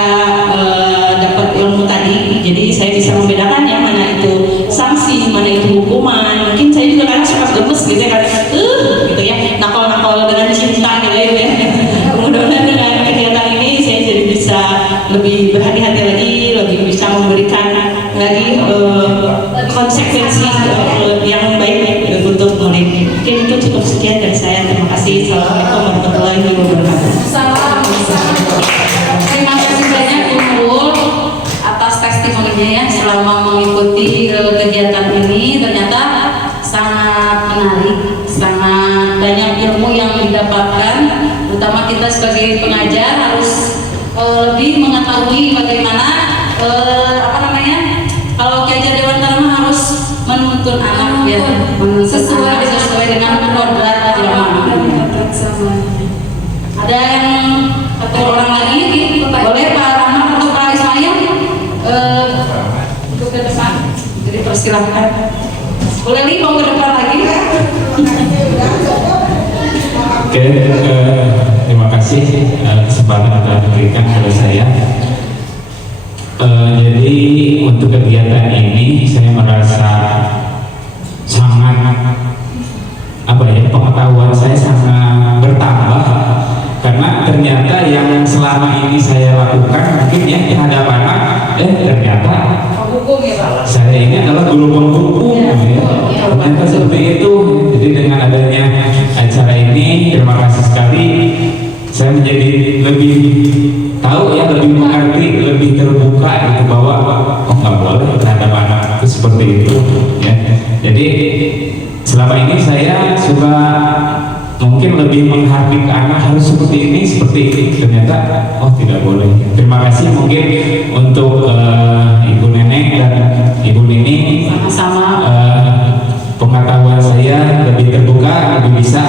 dapat ilmu tadi, jadi saya bisa membedakan ya mana itu sanksi, mana itu hukuman. Mungkin saya juga kadang suka gemes gitu ya kan, gitu ya, nakal-nakal dengan cinta gitu ya. Mudah-mudahan dengan kegiatan ini saya jadi bisa lebih berhati-hati lagi, lebih bisa memberikan lagi konsekuensi yang baik untuk murid. Mungkin itu cukup sekian dari saya. Terima kasih. Assalamualaikum warahmatullahi wabarakatuh. Terima kasih banyak Bu Nurul atas testimoninya ya selama mengikuti kegiatan ini. Ternyata sangat menarik, sangat banyak ilmu yang didapatkan. Terutama kita sebagai pengajar harus lebih mengetahui bagaimana kalau Ki Hajar Dewantara harus menuntun anak ya, sesuai dengan kodrat jamaah. Ada yang satu orang lagi, boleh Pak Rahmat atau Pak Ismail untuk ke depan, jadi persilahkan. Boleh Li mau ke depan lagi? Oke, terima kasih kesempatan yang telah diberikan kepada saya. Jadi untuk kegiatan ini saya merasa sangat pengetahuan saya sangat bertambah, karena ternyata yang selama ini saya lakukan mungkin ya di hadapan ternyata Hukum ya Pak. saya ini adalah guru penghukum ya. Ternyata seperti itu. Jadi dengan adanya acara ini, terima kasih sekali, saya menjadi lebih tahu ya, lebih mengerti, lebih terbuka gitu, bahwa nggak boleh terhadap anak itu seperti itu ya. Jadi selama ini saya suka mungkin lebih menghardik anak harus seperti ini, ternyata tidak boleh. Terima kasih mungkin untuk Ibu Neneng dan Ibu Nini, sama-sama. Pengetahuan saya lebih terbuka, lebih bisa.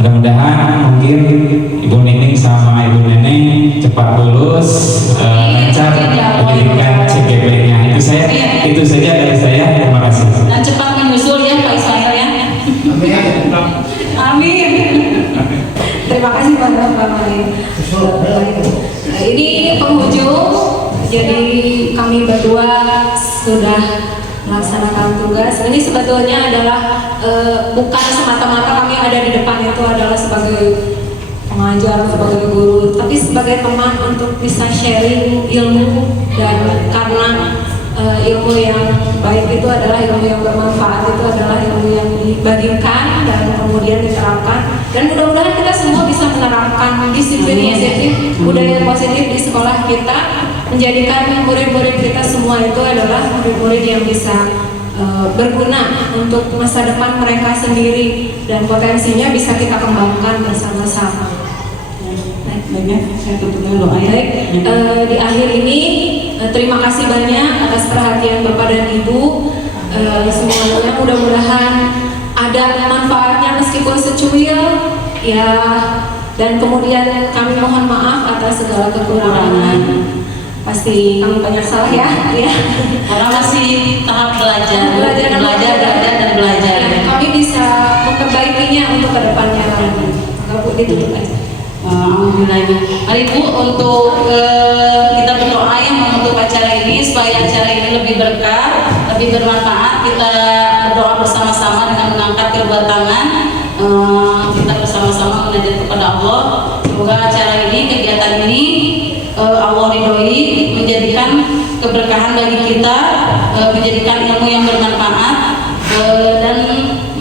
Mudah-mudahan mungkin Ibu Nining sama Ibu Neneng cepat lulus, lancar pendidikan CGP-nya. Itu saja dari saya. Terima kasih. Dan cepat menyusul ya Pak Ismail ya. Amin. Terima kasih Pak Main. Ini penghujung, jadi kami berdua sudah melaksanakan tugas. Ini sebetulnya adalah bukan semata-mata kami ada di depan itu adalah sebagai pengajar, sebagai guru, tapi sebagai teman untuk bisa sharing ilmu, dan karena ilmu yang baik itu adalah ilmu yang bermanfaat, itu adalah ilmu yang dibagikan dan kemudian diterapkan, dan mudah-mudahan kita semua bisa menerapkan disiplin positif, budaya positif di sekolah kita, menjadikan murid-murid kita semua itu adalah murid-murid yang bisa berguna untuk masa depan mereka sendiri, dan potensinya bisa kita kembangkan bersama-sama. Banyak, saya tutup dulu doa ya. Di akhir ini terima kasih banyak atas perhatian Bapak dan Ibu semuanya. Mudah-mudahan ada manfaatnya meskipun secuil, ya, dan kemudian kami mohon maaf atas segala kekurangan. Pasti kami banyak salah ya. Karena masih tahap belajar Belajar. dan belajar. Kami bisa memperbaikinya untuk kedepannya lagi. Kalau Bu ditutup aja. Alhamdulillah. Mari Bu untuk kita berdoa yang menutup acara ini supaya acara ini lebih berkah, lebih bermanfaat. Kita berdoa bersama-sama dengan mengangkat kedua tangan. Kita bersama-sama munajat kepada Allah. Semoga acara ini, kegiatan ini Allah ridhoi, menjadikan keberkahan bagi kita, menjadikan ilmu yang bermanfaat, dan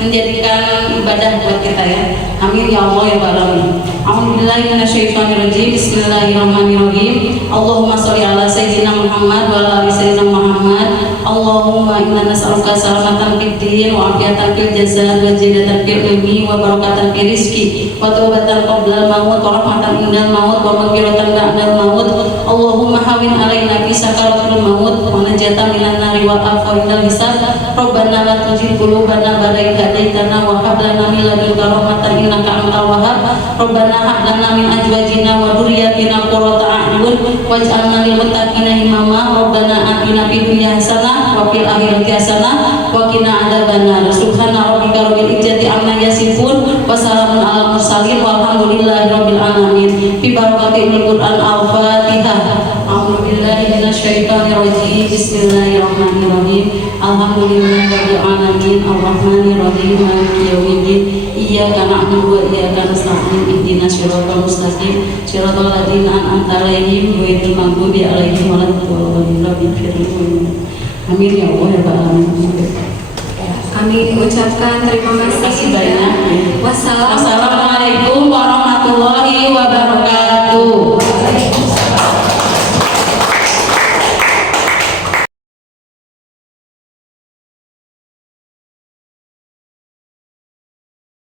menjadikan ibadah buat kita ya. Amin ya Allah ya Rabbal alamin. A'udzubillahi minasyaitonirrajim. Bismillahirrahmanirrahim. Allahumma sholli ala sayyidina Muhammad wa ala ali sayyidina Muhammad. Allahumma inna nas'aluka salamatan fid din wa afiyatan fil jasad wa ziyadatan fil ilmi wa barakatan fil rizqi wa taubatan qabla al-maut wa rahmatan indal maut wa maghfiratan ba'dal maut. Allahumma hawin alaina fi sakaratil maut wa najatan minan nari wa afwa indal hisab. Rabbana la tuzigh qulubana ba'da idh hadaitana wa hab lana min ladunka rahmatan innaka antal wahhab. Rabbana hab lana min azwajina wa dhurriyyatina qurrata a'yun waj'alna lil muttaqina imama. Rabbana atina fid dunya hasanah wa fil akhirati hasanah wa qina adzabannar. Subhana rabbika rabbil izzati amma yasifun wa salamun alal mursalin walhamdulillahi rabbil alamin. Bi barakatil Qur'an al-Fatihah. A'udzu billahi minasyaitonir rajim. Bismillahirrahmanirrahim. Alhamdulillahi rabbil alamin arrahmanir rahim maliki yaumiddin. Iyyaka na'budu wa iyyaka nasta'in. Ihdinas siratal mustaqim siratal ladzina an'amta 'alaihim ghairil maghdubi 'alaihim waladdallin. Amin ya Allah ya Rabbal alamin. Kami ucapkan terima kasih